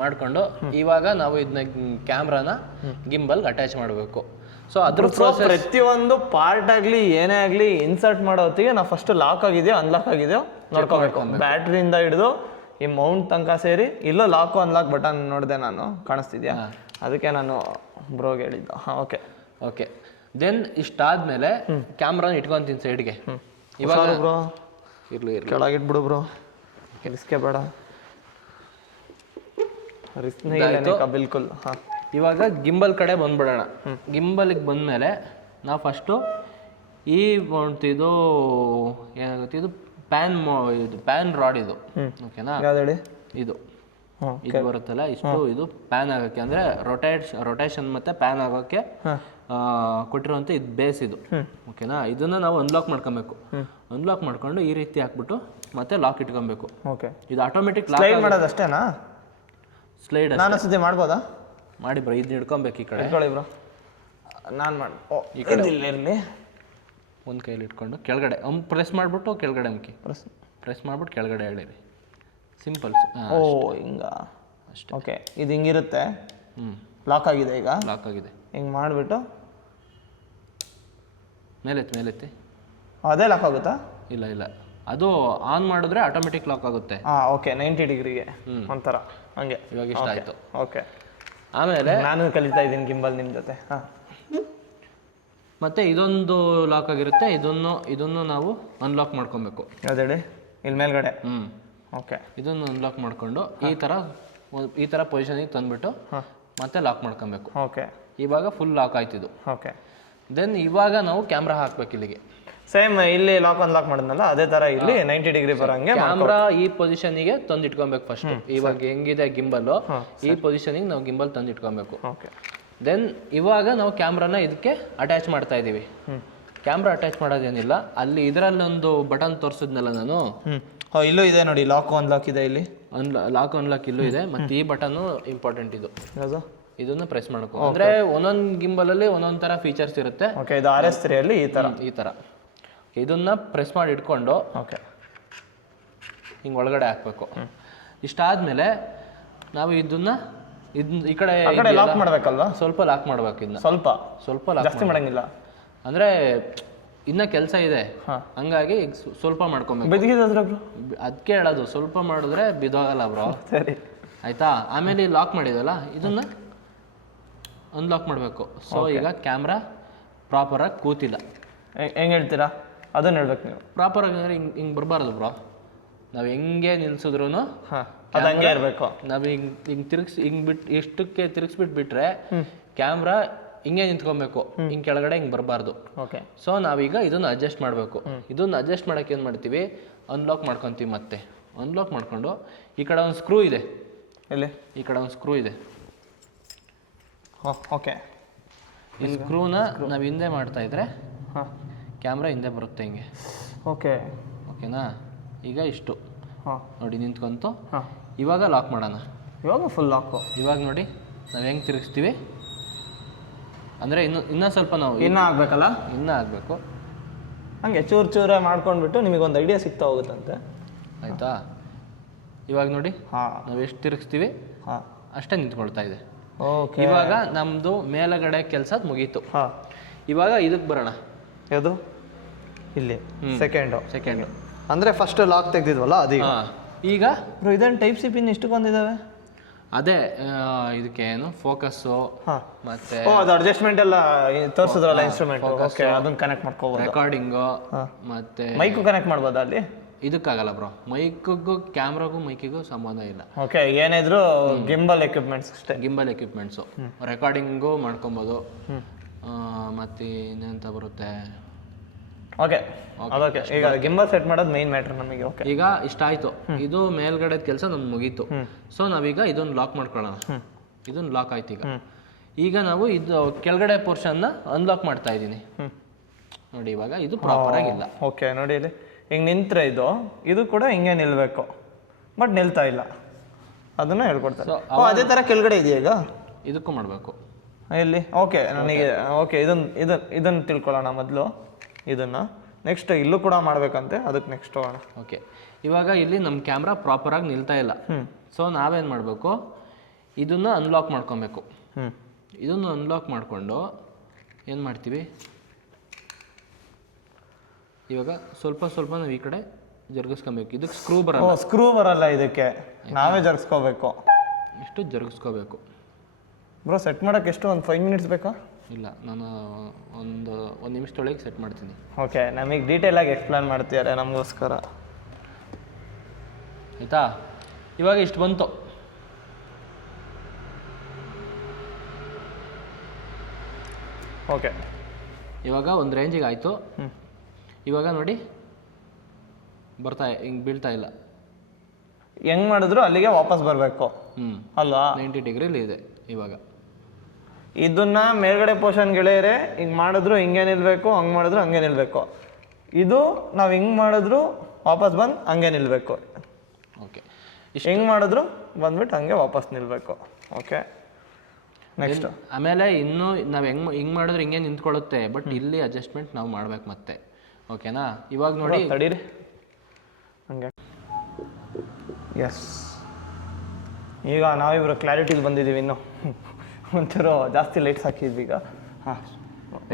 ಮಾಡ್ಕೊಂಡು ಇವಾಗ ನಾವು ಇದನ್ನ ಕ್ಯಾಮ್ರಾನ ಗಿಂಬಲ್ಗೆ ಅಟ್ಯಾಚ್ ಮಾಡಬೇಕು. ಸೊ ಅದ್ರ ಪ್ರತಿಯೊಂದು ಪಾರ್ಟ್ ಆಗಲಿ ಏನೇ ಆಗಲಿ ಇನ್ಸರ್ಟ್ ಮಾಡೋ ಹೊತ್ತಿಗೆ ನಾವು ಫಸ್ಟ್ ಲಾಕ್ ಆಗಿದೆಯೋ ಅನ್ಲಾಕ್ ಆಗಿದೆಯೋ ನೋಡ್ಕೋಬೇಕು. ಬ್ಯಾಟ್ರಿಯಿಂದ ಹಿಡಿದು ಈ ಮೌಂಟ್ ತನಕ ಸೇರಿ. ಇಲ್ಲೋ ಲಾಕು ಅನ್ಲಾಕ್ ಬಟನ್ ನೋಡಿದೆ ನಾನು, ಕಾಣಿಸ್ತಿದ್ಯಾ? ಅದಕ್ಕೆ ನಾನು ಬ್ರೋಗೆ ಹೇಳಿದ್ದು. ಓಕೆ. ದೆನ್ ಇಷ್ಟಾದ್ಮೇಲೆ ಕ್ಯಾಮ್ರಾನ ಇಟ್ಕೊಂತೀನಿ ಸೈಡ್ಗೆ. ಇವಾಗ ಬ್ರೋ ಇರ್ಲಿ ಕೆಳಗಿಟ್ಬಿಡು ಬ್ರೋ, ರಿಸ್ಕೆ ಬೇಡ. ಬಿಲ್ಕುಲ್. ಇವಾಗ ಗಿಂಬಲ್ ಕಡೆ ಬಂದ್ಬಿಡೋಣ. ಗಿಂಬಲ್ಗೆ ಬಂದಮೇಲೆ ನಾವು ಫಸ್ಟು ಈ ಇದು ಏನಾಗುತ್ತೆ, ಇದು ಪ್ಯಾನ್ ರಾಡ್ ಇದು. ಓಕೆನಾ? ಇದು ಬರುತ್ತಲ್ಲ ಇಷ್ಟು, ಇದು ಪ್ಯಾನ್ ಆಗೋಕ್ಕೆ ಅಂದರೆ ರೊಟೇಷನ್ ಮತ್ತೆ ಪ್ಯಾನ್ ಆಗೋಕ್ಕೆ ಕೊಟ್ಟಿರುವಂಥ ಇದು ಬೇಸ್ ಇದು. ಓಕೆನಾ? ಇದನ್ನ ನಾವು ಅನ್ಲಾಕ್ ಮಾಡ್ಕೊಬೇಕು. ಅನ್ಲಾಕ್ ಮಾಡ್ಕೊಂಡು ಈ ರೀತಿ ಹಾಕ್ಬಿಟ್ಟು ಮತ್ತೆ ಲಾಕ್ ಇಟ್ಕೊಬೇಕು. ಇದು ಆಟೋಮೆಟಿಕ್ ಲಾಕ್ ಮಾಡೋದಷ್ಟೇನಾ? ಸ್ಲೈಡ್ ನಾನು ಸದ್ಯ ಮಾಡ್ಬೋದಾ? ಮಾಡಿ ಬ್ರೋ. ಇದನ್ನ ಇಟ್ಕೊಬೇಕು ಈ ಕಡೆ. ಇಟ್ಕೊಳ್ಳಿ ಬ್ರೋ. ನಾನು ಮಾಡಿ ಈ ಕಡೆ ಇರಲಿ. ಒಂದು ಕೈಯಲ್ಲಿ ಇಟ್ಕೊಂಡು ಕೆಳಗಡೆ ಪ್ರೆಸ್ ಮಾಡಿಬಿಟ್ಟು ಕೆಳಗಡೆ ಪ್ರೆಸ್ ಮಾಡಿಬಿಟ್ಟು ಕೆಳಗಡೆ ಎಳೀರಿ. ಸಿಂಪಲ್. ಹಿಂಗ ಅಷ್ಟೇ. ಓಕೆ. ಇದು ಹಿಂಗಿರುತ್ತೆ. ಲಾಕ್ ಆಗಿದೆ. ಈಗ ಲಾಕ್ ಆಗಿದೆ. ಹಿಂಗೆ ಮಾಡಿಬಿಟ್ಟು ಮೇಲೆತ್ತಿ. ಅದೇ ಲಾಕ್ ಆಗುತ್ತಾ? ಇಲ್ಲ, ಅದು ಆನ್ ಮಾಡಿದ್ರೆ ಆಟೋಮೆಟಿಕ್ ಲಾಕ್ ಆಗುತ್ತೆ. ಓಕೆ. 90 ಡಿಗ್ರಿಗೆ ಒಂಥರ ಹಂಗೆ. ಇವಾಗ ಇಷ್ಟ ಆಯಿತು. ಓಕೆ. ಆಮೇಲೆ ನಾನು ಕಲಿತಾ ಇದ್ದೀನಿ ಗಿಂಬಲ್ ನಿಮ್ಮ ಜೊತೆ. ಮತ್ತೆ ಇದೊಂದು ಲಾಕ್ ಆಗಿರುತ್ತೆ. ಇದನ್ನು ನಾವು ಅನ್ಲಾಕ್ ಮಾಡ್ಕೊಬೇಕು. ಅದೇಳಿ ಇಲ್ಲಿ ಮೇಲ್ಗಡೆ. ಓಕೆ. ಇದನ್ನು ಅನ್ಲಾಕ್ ಮಾಡ್ಕೊಂಡು ಈ ಥರ ಪೊಸಿಷನಿಗೆ ತಂದ್ಬಿಟ್ಟು ಮತ್ತೆ ಲಾಕ್ ಮಾಡ್ಕೊಬೇಕು. ಓಕೆ. ಇವಾಗ ಫುಲ್ ಲಾಕ್ ಆಯ್ತಿದ್ದು. ಓಕೆ. ದೆನ್ ಇವಾಗ ನಾವು ಕ್ಯಾಮ್ರಾ ಹಾಕ್ಬೇಕು ಇಲ್ಲಿಗೆ. ಸೇಮ್ ಇಲ್ಲಿ ಲಾಕ್ ಅನ್ಲಾಕ್ ಮಾಡಿದ್ನಲ್ಲ ಅದೇ ತರ ಇಲ್ಲಿ 90 ಡಿಗ್ರಿ ಬರಂಗೆ ಕ್ಯಾಮ್ರಾ ಈ ಪೊಸಿಷನ್ಗೆ ತಂದು ಇಟ್ಕೊಬೇಕು ಫಸ್ಟ್. ಇವಾಗ ಹೆಂಗಿದೆ ಗಿಂಬಲ್, ಈ ಪೊಸಿಷನ್ಗೆ ನಾವು ಗಿಂಬಲ್ ತಂದು ಇಟ್ಕೊಬೇಕು. ದೆನ್ ಇವಾಗ ನಾವು ಕ್ಯಾಮ್ರಾನ ಇದಕ್ಕೆ ಅಟ್ಯಾಚ್ ಮಾಡ್ತಾ ಇದೀವಿ. ಕ್ಯಾಮ್ರಾ ಅಟ್ಯಾಚ್ ಮಾಡೋದೇನಿಲ್ಲ, ಅಲ್ಲಿ ಇದರಲ್ಲೊಂದು ಬಟನ್ ತೋರಿಸಿದ್ನಲ್ಲ ನಾನು, ಇಲ್ಲೂ ಇದೆ ನೋಡಿ, ಲಾಕ್ ಅನ್ಲಾಕ್ ಇದೆ ಇಲ್ಲಿ. ಲಾಕ್ ಅನ್ಲಾಕ್ ಇಲ್ಲೂ ಇದೆ. ಮತ್ತೆ ಈ ಬಟನ್ ಇಂಪಾರ್ಟೆಂಟ್ ಇದು. ಇದನ್ನ ಪ್ರೆಸ್ ಮಾಡ್ಕೊ. ಅಂದ್ರೆ ಒಂದೊಂದು ಗಿಂಬಲಲ್ಲಿ ಒಂದೊಂದು ಥರ ಫೀಚರ್ಸ್ ಇರುತ್ತೆ. ಓಕೆ, ಇದು RS3 ಈ ಥರ ಇದನ್ನ ಪ್ರೆಸ್ ಮಾಡಿ ಇಟ್ಕೊಂಡು ಓಕೆ ಹಿಂಗೆ ಒಳಗಡೆ ಹಾಕ್ಬೇಕು. ಇಷ್ಟಾದ್ಮೇಲೆ ನಾವು ಇದನ್ನ ಈ ಕಡೆ ಲಾಕ್ ಮಾಡ್ಬೇಕಲ್ವಾ? ಸ್ವಲ್ಪ ಲಾಕ್ ಮಾಡ್ಬೇಕು. ಇದನ್ನ ಸ್ವಲ್ಪ ಲಾಕ್ ಜಾಸ್ತಿ ಮಾಡಂಗಿಲ್ಲ, ಅಂದ್ರೆ ಇನ್ನ ಕೆಲಸ ಇದೆ, ಹಂಗಾಗಿ ಈಗ ಸ್ವಲ್ಪ ಮಾಡ್ಕೊಬೇಕು. ಅದಕ್ಕೆ ಹೇಳೋದು, ಸ್ವಲ್ಪ ಮಾಡಿದ್ರೆ ಬಿದೋಗಲ್ಲ ಬ್ರೋ. ಸರಿ ಆಯ್ತಾ? ಆಮೇಲೆ ಲಾಕ್ ಮಾಡಿದಲ್ಲ, ಇದನ್ನ ಅನ್ಲಾಕ್ ಮಾಡಬೇಕು. ಸೊ ಈಗ ಕ್ಯಾಮ್ರಾ ಪ್ರಾಪರಾಗಿ ಕೂತಿಲ್ಲ. ಹೆಂಗೆ ಹೇಳ್ತೀರಾ? ಅದನ್ನ ಹೇಳ್ಬೇಕು ನೀವು. ಪ್ರಾಪರಾಗಿ ಅಂದರೆ ಹಿಂಗೆ ಬರಬಾರ್ದು ಬ್ರೋ. ನಾವು ಹೆಂಗೆ ನಿಲ್ಸಿದ್ರು ಅದು ಹಂಗೆ ಇರಬೇಕು. ನಾವು ಹಿಂಗೆ ತಿರುಗಿಸಿ ಎಷ್ಟಕ್ಕೆ ತಿರುಗಿಸ್ಬಿಟ್ರೆ ಕ್ಯಾಮ್ರಾ ಹಿಂಗೆ ನಿಂತ್ಕೊಬೇಕು, ಹಿಂಗೆ ಕೆಳಗಡೆ ಹಿಂಗೆ ಬರಬಾರ್ದು. ಓಕೆ. ಸೊ ನಾವೀಗ ಇದನ್ನು ಅಡ್ಜಸ್ಟ್ ಮಾಡಬೇಕು. ಇದನ್ನು ಅಡ್ಜಸ್ಟ್ ಮಾಡೋಕೆ ಏನು ಮಾಡ್ತೀವಿ, ಅನ್ಲಾಕ್ ಮಾಡ್ಕೊತೀವಿ. ಮತ್ತೆ ಅನ್ಲಾಕ್ ಮಾಡ್ಕೊಂಡು ಈ ಕಡೆ ಒಂದು ಸ್ಕ್ರೂ ಇದೆ, ಇಲ್ಲಿ ಈ ಕಡೆ ಒಂದು ಸ್ಕ್ರೂ ಇದೆ. ಓಕೆ. ಈ ಸ್ಕ್ರೂನ ನಾವು ಹಿಂದೆ ಮಾಡ್ತಾ ಇದ್ರೆ ಕ್ಯಾಮ್ರಾ ಹಿಂದೆ ಬರುತ್ತೆ ಹಿಂಗೆ. ಓಕೆನಾ? ಈಗ ಇಷ್ಟು ನೋಡಿ ನಿಂತ್ಕೊಂತು. ಇವಾಗ ಲಾಕ್ ಮಾಡೋಣ. ಇವಾಗ ಫುಲ್ ಲಾಕು. ಇವಾಗ ನೋಡಿ ನಾವು ಹೆಂಗೆ ತಿರುಗಿಸ್ತೀವಿ ಅಂದರೆ ಇನ್ನೂ ಸ್ವಲ್ಪ ನಾವು ಆಗಬೇಕಲ್ಲ, ಆಗಬೇಕು. ಹಂಗೆ ಚೂರೇ ಮಾಡ್ಕೊಂಡ್ಬಿಟ್ಟು ನಿಮಗೊಂದು ಐಡಿಯಾ ಸಿಗ್ತಾ ಹೋಗುತ್ತಂತೆ. ಆಯಿತಾ? ಇವಾಗ ನೋಡಿ ನಾವು ಎಷ್ಟು ತಿರುಗಿಸ್ತೀವಿ ಅಷ್ಟೇ ನಿಂತ್ಕೊಳ್ತಾ ಇದೆ. ಓಕೆ. ಇವಾಗ ನಮ್ಮದು ಮೇಲಗಡೆ ಕೆಲಸ ಮುಗೀತು. ಇವಾಗ ಇದಕ್ಕೆ ಬರೋಣ. ಯಾವುದು? ಇಲ್ಲಿ ಸೆಕೆಂಡು ಅಂದರೆ ಫಸ್ಟ್ ಲಾಕ್ ತೆಗೆದಿದ್ವಲ್ಲ ಅದೀಗ. ಈಗ ಇದನ್ನು ಟೈಪ್ ಸಿ ಪಿನ್ ಎಷ್ಟು ಬಂದಿದ್ದಾವೆ? ಅದೇ ಇದಕ್ಕೆ ಏನು ಫೋಕಸ್ಸು ಮತ್ತೆ ಅದು ಅಡ್ಜಸ್ಟ್ಮೆಂಟ್ ಎಲ್ಲ ತೋರಿಸಿದ್ರಲ್ಲ ಇನ್ಸ್ಟ್ರೂಮೆಂಟ್. ಓಕೆ, ಅದನ್ನ ಕನೆಕ್ಟ್ ಮಾಡ್ಕೋಬಹುದು. ರೆಕಾರ್ಡಿಂಗು ಮತ್ತೆ ಮೈಕು ಕನೆಕ್ಟ್ ಮಾಡ್ಬೋದಾ ಅಲ್ಲಿ? ಇದಕ್ಕಾಗಲ್ಲ ಬ್ರೋ. ಮೈಕಿಗೂ ಕ್ಯಾಮ್ರಾಗೂ ಮೈಕಿಗೂ ಸಂಬಂಧ ಇಲ್ಲ. ಓಕೆ, ಏನಿದ್ರು ಗಿಂಬಲ್ ಎಕ್ವಿಪ್ಮೆಂಟ್ಸ್ ಅಷ್ಟೇ. ಗಿಂಬಲ್ ಎಕ್ವಿಪ್ಮೆಂಟ್ಸು ರೆಕಾರ್ಡಿಂಗು ಮಾಡ್ಕೊಬೋದು. ಮತ್ತೆ ಇನ್ನೆಂತ ಬರುತ್ತೆ. ಓಕೆ, ಅದಕ್ಕೆ ಈಗ ಗಿಂಬಲ್ ಸೆಟ್ ಮಾಡೋದು ಮೇನ್ ಮ್ಯಾಟ್ರ್ ನಮಗೆ. ಓಕೆ, ಈಗ ಇಷ್ಟ ಆಯ್ತು. ಇದು ಮೇಲ್ಗಡೆ ಕೆಲಸ ನಮ್ಗೆ ಮುಗೀತು. ಸೊ ನಾವೀಗ ಇದೊಂದು ಲಾಕ್ ಮಾಡ್ಕೊಳ್ಳೋಣ. ಇದೊಂದು ಲಾಕ್ ಆಯ್ತು. ಈಗ ನಾವು ಇದು ಕೆಳಗಡೆ ಪೋರ್ಷನ್ನ ಅನ್ಲಾಕ್ ಮಾಡ್ತಾ ಇದ್ದೀನಿ ನೋಡಿ. ಇವಾಗ ಇದು ಪ್ರಾಪರ್ ಆಗಿಲ್ಲ. ಓಕೆ, ನೋಡಿ ಇಲ್ಲಿ ಹಿಂಗೆ ನಿಂತ್ರೆ ಇದು ಕೂಡ ಹಿಂಗೆ ನಿಲ್ಬೇಕು, ಬಟ್ ನಿಲ್ತಾ ಇಲ್ಲ. ಅದನ್ನ ಹೇಳ್ಕೊಡ್ತಾರೆ. ಅದೇ ಥರ ಕೆಳಗಡೆ ಇದೆಯಾ ಈಗ? ಇದಕ್ಕೂ ಮಾಡಬೇಕು ಇಲ್ಲಿ. ಓಕೆ, ನನಗೆ ಓಕೆ ಇದನ್ನು ತಿಳ್ಕೊಳ್ಳೋಣ ಮೊದಲು. ಇದನ್ನು ನೆಕ್ಸ್ಟ್ ಇಲ್ಲೂ ಕೂಡ ಮಾಡ್ಬೇಕಂತೆ, ಅದಕ್ಕೆ ನೆಕ್ಸ್ಟ್ ಹೋಗೋಣ. ಓಕೆ, ಇವಾಗ ಇಲ್ಲಿ ನಮ್ಮ ಕ್ಯಾಮ್ರಾ ಪ್ರಾಪರಾಗಿ ನಿಲ್ತಾ ಇಲ್ಲ. ಸೊ ನಾವೇನು ಮಾಡಬೇಕು, ಇದನ್ನು ಅನ್ಲಾಕ್ ಮಾಡ್ಕೊಬೇಕು. ಇದನ್ನು ಅನ್ಲಾಕ್ ಮಾಡಿಕೊಂಡು ಏನು ಮಾಡ್ತೀವಿ, ಇವಾಗ ಸ್ವಲ್ಪ ನಾವು ಈ ಕಡೆ ಜರುಗಿಸ್ಕೊಬೇಕು. ಇದಕ್ಕೆ ಸ್ಕ್ರೂ ಬರಲ್ಲ ಇದಕ್ಕೆ, ನಾವೇ ಜರುಗಿಸ್ಕೋಬೇಕು. ಇಷ್ಟು ಜರುಗಿಸ್ಕೋಬೇಕು ಬ್ರೋ. ಸೆಟ್ ಮಾಡೋಕ್ಕೆ ಎಷ್ಟು, ಒಂದು 5 ಮಿನಿಟ್ಸ್ ಬೇಕಾ? ಇಲ್ಲ, ನಾನು ಒಂದು ನಿಮಿಷದೊಳಗೆ ಸೆಟ್ ಮಾಡ್ತೀನಿ. ಓಕೆ, ನಮಗೆ ಡೀಟೇಲಾಗಿ ಎಕ್ಸ್ಪ್ಲೇನ್ ಮಾಡ್ತಿದ್ದಾರೆ ನಮಗೋಸ್ಕರ. ಆಯಿತಾ? ಇವಾಗ ಇಷ್ಟು ಬಂತು. ಓಕೆ, ಇವಾಗ ಒಂದು ರೇಂಜಿಗೆ ಆಯಿತು. ಇವಾಗ ನೋಡಿ ಹಿಂಗೆ ಬೀಳ್ತಾ ಇಲ್ಲ. ಹೆಂಗೆ ಮಾಡಿದ್ರು ಅಲ್ಲಿಗೆ ವಾಪಸ್ ಬರಬೇಕು ಅಲ್ವಾ? 90 ಡಿಗ್ರಿಲಿ ಇದೆ. ಇವಾಗ ಇದನ್ನ ಮೇಲ್ಗಡೆ ಪೋರ್ಷನ್ ಗೆಳೆಯರೆ ಹಿಂಗೆ ಮಾಡಿದ್ರು ಹಿಂಗೆ ನಿಲ್ಬೇಕು, ಹಂಗೆ ಮಾಡಿದ್ರು ಹಂಗೆ ನಿಲ್ಬೇಕು. ಇದು ನಾವು ಹಿಂಗೆ ಮಾಡಿದ್ರು ವಾಪಸ್ ಬಂದು ಹಂಗೆ ನಿಲ್ಬೇಕು. ಓಕೆ, ಹಿಂಗೆ ಮಾಡಿದ್ರು ಬಂದ್ಬಿಟ್ಟು ಹಂಗೆ ವಾಪಸ್ ನಿಲ್ಬೇಕು. ಓಕೆ, ನೆಕ್ಸ್ಟ್ ಆಮೇಲೆ ಇನ್ನೂ ನಾವು ಹಿಂಗೆ ಮಾಡಿದ್ರೆ ಹಿಂಗೆ ನಿಂತ್ಕೊಳ್ಳುತ್ತೆ, ಬಟ್ ಇಲ್ಲಿ ಅಡ್ಜಸ್ಟ್ಮೆಂಟ್ ನಾವು ಮಾಡ್ಬೇಕು ಮತ್ತೆ. ಓಕೆನಾ? ಇವಾಗ ನೋಡಿ ತಡೀರಿ ಹಂಗೆ. ಎಸ್, ಈಗ ನಾವಿಬ್ರು ಕ್ಲಾರಿಟಿಗೆ ಬಂದಿದ್ದೀವಿ. ಇನ್ನು ಒಂಚೂರು ಜಾಸ್ತಿ ಲೈಟ್ಸ್ ಹಾಕಿದ್ವಿ ಈಗ.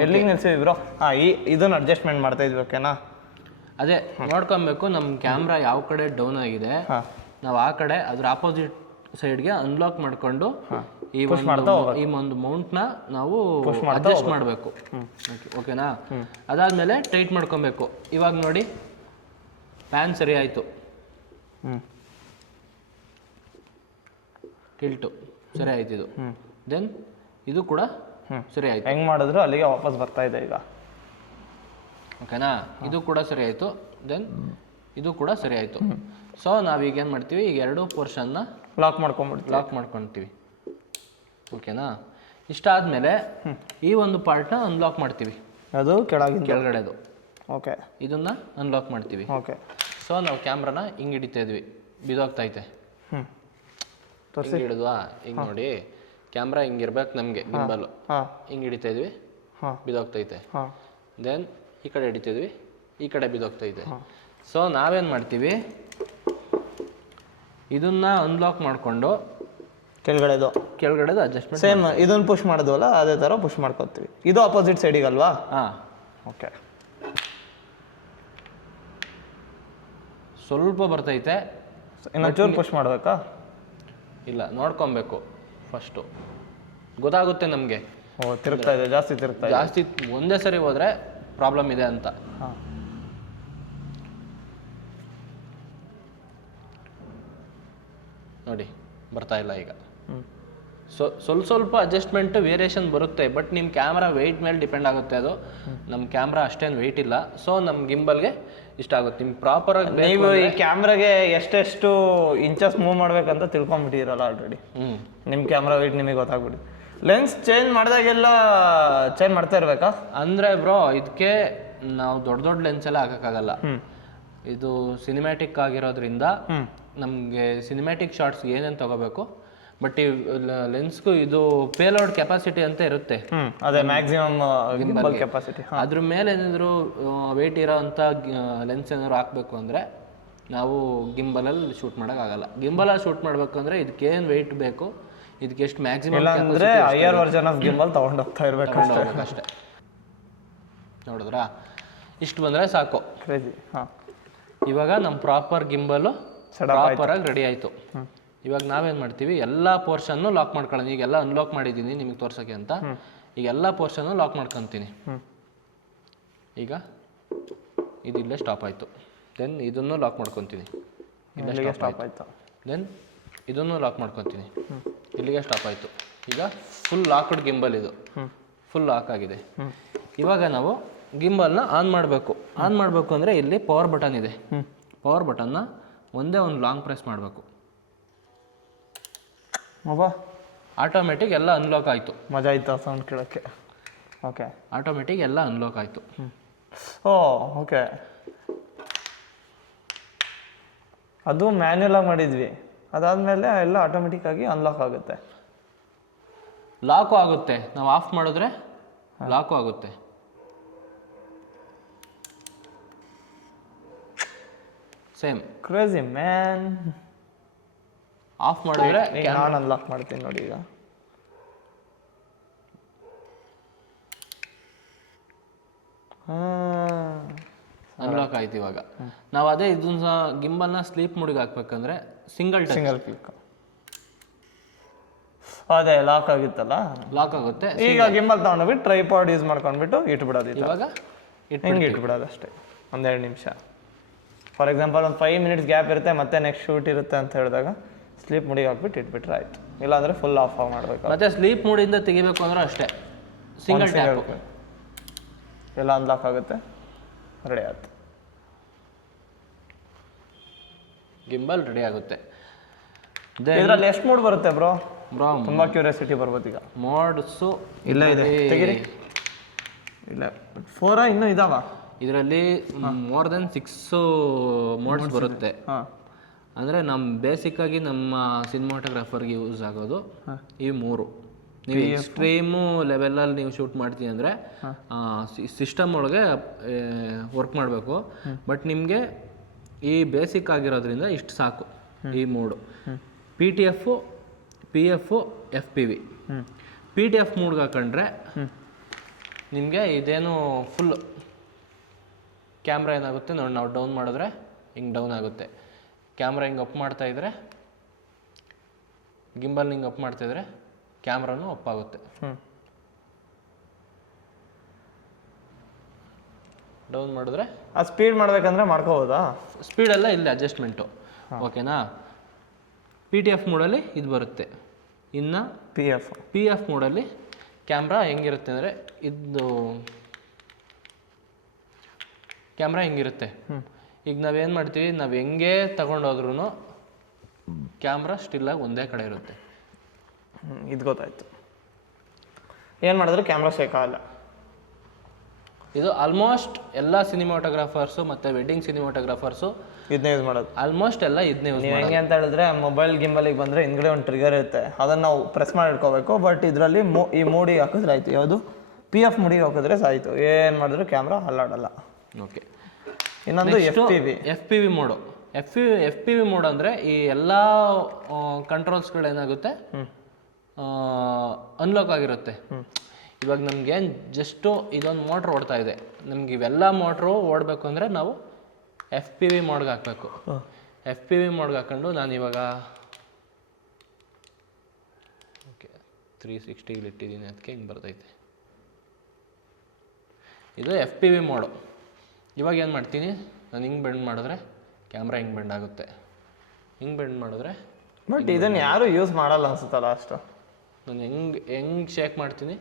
ಎಲ್ಲಿಗೆ ನಿಲ್ಸಿದ್ವಿ ಬ್ರೋ? ಇದನ್ನು ಅಡ್ಜಸ್ಟ್ಮೆಂಟ್ ಮಾಡ್ತಾ ಇದ್ವಿ. ಓಕೆನಾ? ಅದೇ ನೋಡ್ಕೊಬೇಕು ನಮ್ಮ ಕ್ಯಾಮ್ರಾ ಯಾವ ಕಡೆ ಡೌನ್ ಆಗಿದೆ, ನಾವು ಆ ಕಡೆ ಅದ್ರ ಆಪೋಸಿಟ್ ಸೈಡ್ಗೆ ಅನ್ಲಾಕ್ ಮಾಡಿಕೊಂಡು ಈ ಒಂದು ಮೌಂಟ್ನ ನಾವು ಅಡ್ಜಸ್ಟ್ ಮಾಡಬೇಕು. ಓಕೆನಾ? ಅದಾದಮೇಲೆ ಟೈಟ್ ಮಾಡ್ಕೊಬೇಕು. ಇವಾಗ ನೋಡಿ ಪ್ಯಾನ್ ಸರಿ ಆಯಿತು, ಟಿಲ್ಟು ಸರಿ ಆಯ್ತು. ಇದು ದೆನ್ ಇದು ಕೂಡ ಸರಿ ಆಯಿತು. ಹೆಂಗೆ ಮಾಡಿದ್ರು ಅಲ್ಲಿಗೆ ವಾಪಸ್ ಬರ್ತಾ ಇದೆ ಈಗ. ಓಕೆನಾ? ಇದು ಕೂಡ ಸರಿ ಆಯಿತು. ದೆನ್ ಇದು ಕೂಡ ಸರಿ ಆಯಿತು. ಸೊ ನಾವೀಗ ಏನು ಮಾಡ್ತೀವಿ, ಈಗ ಎರಡೂ ಪೋರ್ಷನ್ನ ಲಾಕ್ ಮಾಡ್ಕೊತೀವಿ. ಓಕೆನಾ? ಇಷ್ಟಾದಮೇಲೆ ಈ ಒಂದು ಪಾರ್ಟ್ನ ಅನ್ಲಾಕ್ ಮಾಡ್ತೀವಿ. ಅದು ಕೆಳಗಡೆದು. ಓಕೆ, ಇದನ್ನು ಅನ್ಲಾಕ್ ಮಾಡ್ತೀವಿ. ಓಕೆ. ಸೊ ನಾವು ಕ್ಯಾಮ್ರಾನ ಹಿಂಗೆ ಹಿಡಿತಾ ಇದ್ವಿ, ಬಿದೋಗ್ತೈತೆ. ಹಿಂಗೆ ಹಿಡಿದ್ವಾ? ಹಿಂಗೆ ನೋಡಿ ಕ್ಯಾಮ್ರಾ ಹಿಂಗಿರ್ಬೇಕು ನಮಗೆ ಗಿಂಬಲ್ ಹಾಂ ಹಿಂಗೆ ಹಿಡಿತಾ ಇದ್ವಿ ಹಾಂ ಬಿದ್ದೋಗ್ತೈತೆ. ಹಾಂ ದೆನ್ ಈ ಕಡೆ ಹಿಡಿತಿದ್ವಿ ಈ ಕಡೆ ಬಿದ್ದೋಗ್ತೈತೆ. ಸೊ ನಾವೇನು ಮಾಡ್ತೀವಿ, ಇದನ್ನ ಅನ್ಲಾಕ್ ಮಾಡಿಕೊಂಡು ಕೆಳಗಡೆದು ಅಡ್ಜಸ್ಟ್ಮೆಂಟ್ ಸೇಮ್ ಇದನ್ನು ಪುಷ್ ಮಾಡಿದ್ವಲ್ಲ ಅದೇ ಥರ ಪುಷ್ ಮಾಡ್ಕೊತೀವಿ. ಇದು ಅಪೋಸಿಟ್ ಸೈಡಿಗಲ್ವಾ? ಹಾಂ. ಓಕೆ. ಸ್ವಲ್ಪ ಬರ್ತೈತೆ, ಇನ್ನೊಂಚೂರು ಪುಷ್ ಮಾಡಬೇಕಾ? ಇಲ್ಲ ನೋಡ್ಕೊಬೇಕು ಫಸ್ಟು, ಗೊತ್ತಾಗುತ್ತೆ ನಮಗೆ. ಓ ತಿರುಗ್ತಾ ಇದೆ, ಜಾಸ್ತಿ ತಿರುಗ್ತಾ ಇದೆ. ಜಾಸ್ತಿ ಒಂದೇ ಸರಿ ಹೋದರೆ ಪ್ರಾಬ್ಲಮ್ ಇದೆ ಅಂತ. ಹಾಂ ನೋಡಿ ಬರ್ತಾ ಇಲ್ಲ ಈಗ. ಸ್ವಲ್ಪ ಅಡ್ಜಸ್ಟ್ಮೆಂಟ್ ವೇರಿಯೇಷನ್ ಬರುತ್ತೆ, ಬಟ್ ನಿಮ್ಮ ಕ್ಯಾಮ್ರಾ ವೆಯ್ಟ್ ಮೇಲೆ ಡಿಪೆಂಡ್ ಆಗುತ್ತೆ. ಅದು ನಮ್ಮ ಕ್ಯಾಮ್ರಾ ಅಷ್ಟೇನು ವೆಯ್ಟ್ ಇಲ್ಲ, ಸೊ ನಮ್ಮ ಗಿಂಬಲ್ಗೆ ಇಷ್ಟ ಆಗುತ್ತೆ. ನಿಮ್ಗೆ ಪ್ರಾಪರಾಗಿ ನೀವು ಈ ಕ್ಯಾಮ್ರಾಗೆ ಎಷ್ಟೆಷ್ಟು ಇಂಚಸ್ ಮೂವ್ ಮಾಡ್ಬೇಕಂತ ತಿಳ್ಕೊಂಬಿಟ್ಟಿರಲ್ಲ ಆಲ್ರೆಡಿ. ನಿಮ್ಮ ಕ್ಯಾಮ್ರಾ ವೆಯ್ಟ್ ನಿಮಗೆ ಗೊತ್ತಾಗ್ಬಿಡಿ. ಲೆನ್ಸ್ ಚೇಂಜ್ ಮಾಡಿದಾಗೆಲ್ಲ ಚೇಂಜ್ ಮಾಡ್ತಾ ಇರ್ಬೇಕಾ? ಅಂದರೆ ಬ್ರೋ ಇದಕ್ಕೆ ನಾವು ದೊಡ್ಡ ಲೆನ್ಸ್ ಎಲ್ಲ ಹಾಕೋಕ್ಕಾಗಲ್ಲ. ಇದು ಸಿನಿಮ್ಯಾಟಿಕ್ ಆಗಿರೋದ್ರಿಂದ ನಮಗೆ ಸಿನಿಮ್ಯಾಟಿಕ್ ಶಾರ್ಟ್ಸ್ ಏನೇನು ತಗೋಬೇಕು, ಬಟ್ ಈ ಲೆನ್ಸ್ಗೂ ಇದು ಪೇಲೋಡ್ ಕೆಪಾಸಿಟಿ ಅಂತ ಇರುತ್ತೆ. ಅದೇ ಮ್ಯಾಕ್ಸಿಮಮ್ ಗಿಂಬಲ್ ಕೆಪಾಸಿಟಿ. ಅದ್ರ ಮೇಲೆ ಏನಾದರೂ ವೆಯ್ಟ್ ಇರೋ ಅಂಥ ಲೆನ್ಸ್ ಏನಾದ್ರು ಹಾಕಬೇಕು ಅಂದರೆ ನಾವು ಗಿಂಬಲಲ್ಲಿ ಶೂಟ್ ಮಾಡೋಕ್ಕಾಗಲ್ಲ. ಗಿಂಬಲಲ್ಲಿ ಶೂಟ್ ಮಾಡಬೇಕು ಅಂದರೆ ಇದಕ್ಕೇನು ವೆಯ್ಟ್ ಬೇಕು, ಇದಕ್ಕೆ ಎಷ್ಟು ಮ್ಯಾಕ್ಸಿಮಮ್ ಅಂದರೆ ಹೈಯರ್ ವರ್ಷನ್ ಆಫ್ ಗಿಂಬಲ್ ತೊಗೊಂಡು ಹೋಗ್ತಾ ಇರಬೇಕು ಅಷ್ಟೇ. ನೋಡಿದ್ರಾ, ಇಷ್ಟು ಬಂದರೆ ಸಾಕು. ಕ್ರೇಜಿ. ಹಾಂ, ಇವಾಗ ನಮ್ಮ ಪ್ರಾಪರ್ ಗಿಂಬಲು ಪ್ರಾಪರಾಗಿ ರೆಡಿ ಆಯಿತು. ಇವಾಗ ನಾವೇನು ಮಾಡ್ತೀವಿ, ಎಲ್ಲ ಪೋರ್ಷನ್ನು ಲಾಕ್ ಮಾಡ್ಕೊಳ್ಳೋಣ. ಈಗೆಲ್ಲ ಅನ್ಲಾಕ್ ಮಾಡಿದ್ದೀನಿ ನಿಮಗೆ ತೋರ್ಸೋಕ್ಕೆ ಅಂತ. ಈಗ ಎಲ್ಲ ಪೋರ್ಷನ್ನು ಲಾಕ್ ಮಾಡ್ಕೊತೀನಿ. ಈಗ ಇದು ಇಲ್ಲೇ ಸ್ಟಾಪ್ ಆಯಿತು. ದೆನ್ ಇದನ್ನು ಲಾಕ್ ಮಾಡ್ಕೊತೀನಿ, ಇಲ್ಲೇ ಸ್ಟಾಪ್ ಆಯಿತು. ದೆನ್ ಇದನ್ನು ಲಾಕ್ ಮಾಡ್ಕೊತೀನಿ, ಇಲ್ಲಿಗೆ ಸ್ಟಾಪ್ ಆಯಿತು. ಈಗ ಫುಲ್ ಲಾಕ್ಡ್ ಗಿಂಬಲ್, ಇದು ಫುಲ್ ಲಾಕ್ ಆಗಿದೆ. ಇವಾಗ ನಾವು ಗಿಂಬಲ್ನ ಆನ್ ಮಾಡಬೇಕು. ಆನ್ ಮಾಡಬೇಕು ಅಂದರೆ ಇಲ್ಲಿ ಪವರ್ ಬಟನ್ ಇದೆ. ಪವರ್ ಬಟನ್ನ ಒಂದೇ ಒಂದು ಲಾಂಗ್ ಪ್ರೆಸ್ ಮಾಡಬೇಕು. ಆಟೋಮೆಟಿಕ್ ಎಲ್ಲ ಅನ್ಲಾಕ್ ಆಯಿತು. ಮಜಾ ಆಯ್ತಾ ಸೌಂಡ್ ಕೇಳೋಕ್ಕೆ? ಓಕೆ, ಆಟೋಮೆಟಿಕ್ ಎಲ್ಲ ಅನ್ಲಾಕ್ ಆಯಿತು. ಓ ಓಕೆ. ಅದು ಮ್ಯಾನ್ಯಲ್ ಆಗಿ ಮಾಡಿದ್ವಿ, ಅದಾದಮೇಲೆ ಎಲ್ಲ ಆಟೋಮೆಟಿಕ್ ಆಗಿ ಅನ್ಲಾಕ್ ಆಗುತ್ತೆ. ಲಾಕು ಆಗುತ್ತೆ, ನಾವು ಆಫ್ ಮಾಡಿದ್ರೆ ಲಾಕು ಆಗುತ್ತೆ. Same crazy man. ಆಫ್ ಮಾಡಿದ್ರೆ ನಾನು ಅನ್ಲಾಕ್ ಮಾಡ್ತೀನಿ ನೋಡಿ. ಈಗ ಅನ್ಲಾಕ್ ಆಯ್ತು. ಇವಾಗ ನಾವು ಅದೇ ಇದನ್ನ ಗಿಂಬಲ್ನ ಸ್ಲೀಪ್ ಮೂಡಿಗೆ ಹಾಕ್ಬೇಕಂದ್ರೆ ಸಿಂಗಲ್ ಕ್ಲಿಕ್. ಅದೇ ಲಾಕ್ ಆಗಿತ್ತಲ್ಲ, ಲಾಕ್ ಆಗುತ್ತೆ. ಈಗ ಗಿಂಬಲ್ ತಗೊಂಡೋಗ್ಬಿಟ್ಟು ಟ್ರೈಪಾಡ್ ಯೂಸ್ ಮಾಡ್ಕೊಂಡ್ಬಿಟ್ಟು ಇಟ್ಬಿಡೋದು. ಇವಾಗ ಹಿಂಗೆ ಇಟ್ಬಿಡೋದು ಅಷ್ಟೇ, ಒಂದೆರಡು ನಿಮಿಷ. ಫಾರ್ ಎಕ್ಸಾಂಪಲ್ ಒಂದು 5 ಮಿನಿಟ್ಸ್ ಗ್ಯಾಪ್ ಇರುತ್ತೆ, ಮತ್ತೆ ನೆಕ್ಸ್ಟ್ ಶೂಟ್ ಇರುತ್ತೆ ಅಂತ ಹೇಳಿದಾಗ ಸ್ಲೀಪ್ ಮೂಡಿಗೆ ಹಾಕ್ಬಿಟ್ಟು ಇಟ್ಬಿಟ್ರೆ ಆಯ್ತು. ಇಲ್ಲಾಂದರೆ ಫುಲ್ ಆಫ್ ಮಾಡಬೇಕು. ಮತ್ತೆ ಸ್ಲೀಪ್ ಮೂಡಿಂದ ತೆಗಿಬೇಕು ಅಂದ್ರೆ ಅಷ್ಟೇ, ಸಿಂಗಲ್ ಟ್ಯಾಪ್ ಎಲ್ಲ ಅನ್ಲಾಕ್ ಆಗುತ್ತೆ, ರೆಡಿ ಆಯ್ತು. ಗಿಂಬಲ್ ರೆಡಿ ಆಗುತ್ತೆ. ಇದರಲ್ಲಿ ಎಷ್ಟು ಮೋಡ್ ಬರುತ್ತೆ ಬ್ರೋ? ಬ್ರೋ ತುಂಬ ಕ್ಯೂರಿಯಾಸಿಟಿ ಬರ್ಬೋದು ಈಗ. ಮೋಡ್ಸು ಇಲ್ಲ ಇದೆ, ತೆಗಿರಿ. ಇಲ್ಲ 4 ಇನ್ನೂ ಇದಾವ ಇದರಲ್ಲಿ. ಮೋರ್ ದೆನ್ 6 ಮೋಡ್ಸ್ ಬರುತ್ತೆ. ಅಂದರೆ ನಮ್ಮ ಬೇಸಿಕ್ಕಾಗಿ ನಮ್ಮ ಸಿನಿಮಾಟೋಗ್ರಾಫರ್ಗೆ ಯೂಸ್ ಆಗೋದು ಈ 3. ನೀವು ಎಕ್ಸ್ಟ್ರೀಮು ಲೆವೆಲಲ್ಲಿ ನೀವು ಶೂಟ್ ಮಾಡ್ತೀನಿ ಅಂದರೆ ಸಿಸ್ಟಮ್ ಒಳಗೆ ವರ್ಕ್ ಮಾಡಬೇಕು. ಬಟ್ ನಿಮಗೆ ಈ ಬೇಸಿಕ್ ಆಗಿರೋದ್ರಿಂದ ಇಷ್ಟು ಸಾಕು. ಈ 3 PTF, PF, FPV. PTF ಮೂಡ್ಗೆ ಹಾಕೊಂಡ್ರೆ ನಿಮಗೆ ಇದೇನು ಫುಲ್ ಕ್ಯಾಮ್ರಾ ಏನಾಗುತ್ತೆ ನೋಡಿ, ನಾವು ಡೌನ್ ಮಾಡಿದ್ರೆ ಹಿಂಗೆ ಡೌನ್ ಆಗುತ್ತೆ. ಕ್ಯಾಮ್ರಾ ಹಿಂಗೆ ಅಪ್ ಮಾಡ್ತಾಯಿದ್ರೆ, ಗಿಂಬಲ್ ಹಿಂಗೆ ಅಪ್ ಮಾಡ್ತಾಯಿದ್ರೆ ಕ್ಯಾಮ್ರಾನು ಅಪ್ ಆಗುತ್ತೆ. ಡೌನ್ ಮಾಡಿದ್ರೆ ಆ ಸ್ಪೀಡ್ ಮಾಡಬೇಕಂದ್ರೆ ಮಾಡ್ಕೋಬೋದಾ? ಸ್ಪೀಡೆಲ್ಲ ಇಲ್ಲಿ ಅಡ್ಜಸ್ಟ್ಮೆಂಟು. ಓಕೆನಾ? PTF ಮೋಡಲ್ಲಿ ಇದು ಬರುತ್ತೆ. ಇನ್ನು PF ಮೋಡಲ್ಲಿ ಕ್ಯಾಮ್ರಾ ಹೆಂಗಿರುತ್ತೆ ಅಂದರೆ, ಇದು ಕ್ಯಾಮ್ರಾ ಹೆಂಗಿರುತ್ತೆ. ಈಗ ನಾವೇನು ಮಾಡ್ತೀವಿ, ನಾವು ಹೆಂಗೆ ತಗೊಂಡೋದ್ರೂ ಕ್ಯಾಮ್ರಾ ಸ್ಟಿಲ್ಲಾಗಿ ಒಂದೇ ಕಡೆ ಇರುತ್ತೆ. ಇದು ಗೊತ್ತಾಯ್ತು. ಏನು ಮಾಡಿದ್ರು ಕ್ಯಾಮ್ರಾ ಶೇಕ್ ಆಗಲ್ಲ. ಇದು ಆಲ್ಮೋಸ್ಟ್ ಎಲ್ಲ ಸಿನಿಮಾಟೋಗ್ರಾಫರ್ಸು ಮತ್ತು ವೆಡ್ಡಿಂಗ್ ಸಿನಿಮಾಟೋಗ್ರಾಫರ್ಸು ಇದನ್ನೇ ಯೂಸ್ ಮಾಡೋದು. ಆಲ್ಮೋಸ್ಟ್ ಎಲ್ಲ ಇದನ್ನೇ ಯೂಸ್ ನೀವು ಹೆಂಗೆ ಅಂತ ಹೇಳಿದ್ರೆ ಮೊಬೈಲ್ ಗಿಂಬಲಿಗೆ ಬಂದರೆ ಹಿಂದ್ಗಡೆ ಒಂದು ಟ್ರಿಗರ್ ಇರುತ್ತೆ, ಅದನ್ನು ನಾವು ಪ್ರೆಸ್ ಮಾಡಿ ಇಟ್ಕೋಬೇಕು. ಬಟ್ ಇದರಲ್ಲಿ ಈ ಮೂಡಿಗೆ ಹಾಕಿದ್ರೆ ಆಯಿತು, ಯಾವುದು PF ಮೂಡಿಗೆ ಹಾಕಿದ್ರೆ ಸಾಯಿತು, ಏನು ಮಾಡಿದ್ರು ಕ್ಯಾಮ್ರಾ ಅಲ್ಲಾಡಲ್ಲ. ಓಕೆ. ಇನ್ನೊಂದು F P V mode. F P V mode ಅಂದರೆ ಈ ಎಲ್ಲ ಕಂಟ್ರೋಲ್ಸ್ಗಳೇನಾಗುತ್ತೆ ಅನ್ಲಾಕ್ ಆಗಿರುತ್ತೆ. ಇವಾಗ ನಮ್ಗೇನು ಜಸ್ಟು ಇದೊಂದು ಮೋಟ್ರ್ ಓಡ್ತಾ ಇದೆ, ನಮ್ಗೆ ಇವೆಲ್ಲ ಮೋಟ್ರು ಓಡಬೇಕು ಅಂದರೆ ನಾವು ಎಫ್ ಪಿ ವಿ ಮೋಡ್ಗೆ ಹಾಕಬೇಕು. ಎಫ್ ಪಿ ವಿ ಮೋಡ್ಗೆ ಹಾಕೊಂಡು ನಾನು ಇವಾಗ ಓಕೆ 360 ಇಟ್ಟಿದ್ದೀನಿ, ಅದಕ್ಕೆ ಹಿಂಗೆ ಬರ್ತೈತೆ. ಇದು ಎಫ್ ಪಿ ವಿ ಮೋಡು. ಇವಾಗ ಏನು ಮಾಡ್ತೀನಿ, ನಾನು ಹಿಂಗೆ ಬೆಂಡ್ ಮಾಡಿದ್ರೆ ಕ್ಯಾಮ್ರಾ ಹಿಂಗೆ ಬೆಂಡ್ ಆಗುತ್ತೆ, ಹಿಂಗೆ ಬೆಂಡ್ ಮಾಡಿದ್ರೆ. ಬಟ್ ಇದನ್ನು ಯಾರು ಯೂಸ್ ಮಾಡಲ್ಲ ಅನ್ಸುತ್ತಲ್ಲ ಅಷ್ಟು. ನಾನು ಹೆಂಗೆ ಶೇಕ್ ಮಾಡ್ತೀನಿ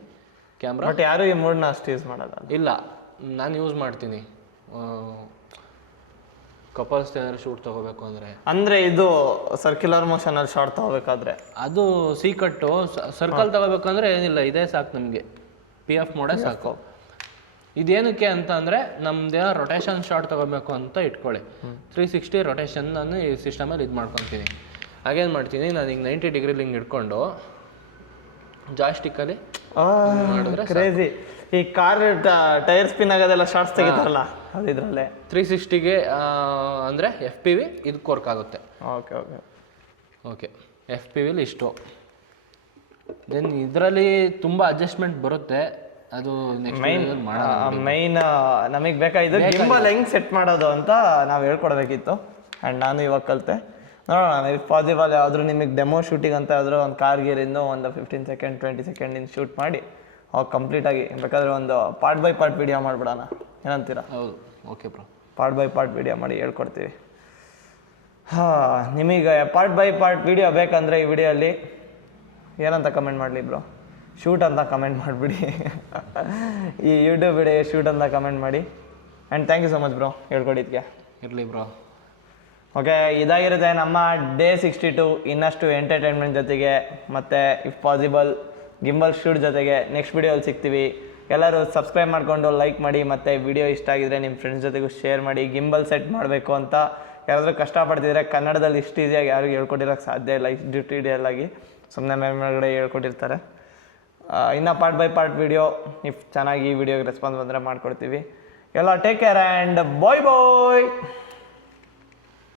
ಕ್ಯಾಮ್ರಾ, ಬಟ್ ಯಾರು ಈ ಮೂಡ್ನ ಅಷ್ಟು ಯೂಸ್ ಮಾಡಲ್ಲ. ಇಲ್ಲ, ನಾನು ಯೂಸ್ ಮಾಡ್ತೀನಿ. ಕಪಲ್ಸ್ ಏನಾದ್ರು ಶೂಟ್ ತೊಗೋಬೇಕು ಅಂದರೆ ಇದು ಸರ್ಕ್ಯುಲರ್ ಮೋಷನಲ್ಲಿ ಶಾರ್ಟ್ ತೊಗೋಬೇಕಾದ್ರೆ ಅದು ಸೀಕಟ್ಟು. ಸರ್ಕಲ್ ತೊಗೋಬೇಕು ಅಂದರೆ ಏನಿಲ್ಲ, ಇದೇ ಸಾಕು ನಮಗೆ, PF ಮೋಡೇ ಸಾಕು. ಇದೇನಕ್ಕೆ ಅಂತ ಅಂದರೆ ನಮ್ದೇನೋ ರೊಟೇಷನ್ ಶಾರ್ಟ್ ತೊಗೋಬೇಕು ಅಂತ ಇಟ್ಕೊಳ್ಳಿ, 360 ರೊಟೇಷನ್ ನಾನು ಈ ಸಿಸ್ಟಮಲ್ಲಿ ಇದು ಮಾಡ್ಕೊತೀನಿ. ಹಾಗೇನು ಮಾಡ್ತೀನಿ, ನಾನು ಈಗ 90 ಡಿಗ್ರಿಲಿ ಹಿಂಗೆ ಇಟ್ಕೊಂಡು ಜಾಯ್ಸ್ಟಿಕ್ಕಲ್ಲಿ ಮಾಡಿದ್ರೆ ಕ್ರೇಜಿ. ಈ ಕಾರ್ ಟೈರ್ ಸ್ಪಿನ್ ಆಗೋದೆಲ್ಲ ಶಾರ್ಟ್ಸ್ ತೆಗಿತಾರಲ್ಲ ಅದು ಇದರಲ್ಲೇ 360ಗೆ ಅಂದರೆ ಎಫ್ ಪಿ ವಿ ಇದಕ್ಕೆ ವರ್ಕ್ ಆಗುತ್ತೆ. Okay okay okay. F P ವಿಲಿ ಇಷ್ಟು. ದೆನ್ ಇದರಲ್ಲಿ ತುಂಬ ಅಡ್ಜಸ್ಟ್ಮೆಂಟ್ ಬರುತ್ತೆ, ಅದು ಮೈನ್ ನಮಗೆ ಬೇಕಾಗಿದ್ದು ಗಿಂಬಲ್ ಹೆಂಗೆ ಸೆಟ್ ಮಾಡೋದು ಅಂತ ನಾವು ಹೇಳ್ಕೊಡ್ಬೇಕಿತ್ತು. ಆ್ಯಂಡ್ ನಾನು ಇವಾಗ ಕಲಿತೆ. ನೋಡೋಣ ಇಫ್ ಪಾಸಿಬಲ್ ಯಾವ್ದಾದ್ರು ನಿಮಗೆ ಡೆಮೋ ಶೂಟಿಂಗ್ ಅಂತ ಆದರೂ ಒಂದು ಕಾರ್ ಗೀರಿಂದ ಒಂದು 15 ಸೆಕೆಂಡ್ 20 ಸೆಕೆಂಡಿಂದ ಶೂಟ್ ಮಾಡಿ ಅವಾಗ ಕಂಪ್ಲೀಟಾಗಿ ಬೇಕಾದರೆ ಒಂದು ಪಾರ್ಟ್ ಬೈ ಪಾರ್ಟ್ ವಿಡಿಯೋ ಮಾಡಿಬಿಡೋಣ, ಏನಂತೀರಾ? ಹೌದು, okay bro. Part by part video ಮಾಡಿ ಹೇಳ್ಕೊಡ್ತೀವಿ. ನಿಮಗೆ ಪಾರ್ಟ್ ಬೈ ಪಾರ್ಟ್ ವಿಡಿಯೋ ಬೇಕಂದರೆ ಈ ವಿಡಿಯೋಲ್ಲಿ ಏನಂತ ಕಮೆಂಟ್ ಮಾಡಲಿ ಬ್ರೋ? ಶೂಟ್ ಅಂತ ಕಮೆಂಟ್ ಮಾಡಿಬಿಡಿ. ಈ ಯೂಟ್ಯೂಬ್ ವಿಡಿಯೋ ಶೂಟ್ ಅಂತ ಕಮೆಂಟ್ ಮಾಡಿ. And thank you so much bro ಹೇಳ್ಕೊಡಿದ್ಕೆ. ಇರಲಿ ಬ್ರೋ. ಓಕೆ, ಇದಾಗಿರುತ್ತೆ ನಮ್ಮ ಡೇ 62. ಇನ್ನಷ್ಟು ಎಂಟರ್ಟೈನ್ಮೆಂಟ್ ಜೊತೆಗೆ ಮತ್ತು ಇಫ್ ಪಾಸಿಬಲ್ ಗಿಂಬಲ್ ಶೂಟ್ ಜೊತೆಗೆ ನೆಕ್ಸ್ಟ್ ವಿಡಿಯೋಲ್ಲಿ ಸಿಗ್ತೀವಿ. ಎಲ್ಲರೂ ಸಬ್ಸ್ಕ್ರೈಬ್ ಮಾಡಿಕೊಂಡು ಲೈಕ್ ಮಾಡಿ, ಮತ್ತು ವಿಡಿಯೋ ಇಷ್ಟ ಆಗಿದ್ರೆ ನಿಮ್ಮ ಫ್ರೆಂಡ್ಸ್ ಜೊತೆಗೂ ಶೇರ್ ಮಾಡಿ. ಗಿಂಬಲ್ ಸೆಟ್ ಮಾಡಬೇಕು ಅಂತ ಯಾರಾದರೂ ಕಷ್ಟಪಡ್ತಿದ್ರೆ ಕನ್ನಡದಲ್ಲಿ ಇಷ್ಟು ಈಸಿಯಾಗಿ ಯಾರಿಗೂ ಹೇಳ್ಕೊಟ್ಟಿರೋಕ್ಕೆ ಸಾಧ್ಯ ಇಲ್ಲ. ಇಷ್ಟು ಟ್ಯುಟೋರಿಯಲ್ ಆಗಿ ಸುಮ್ಮನೆ ಮೇಲ್ಗಡೆ ಹೇಳ್ಕೊಟ್ಟಿರ್ತಾರೆ. ಇನ್ನು part by part video if ಚೆನ್ನಾಗಿ ಈ ವಿಡಿಯೋಗೆ ರೆಸ್ಪಾನ್ಸ್ ಬಂದರೆ ಮಾಡಿಕೊಡ್ತೀವಿ. ಎಲ್ಲ take care and bye bye.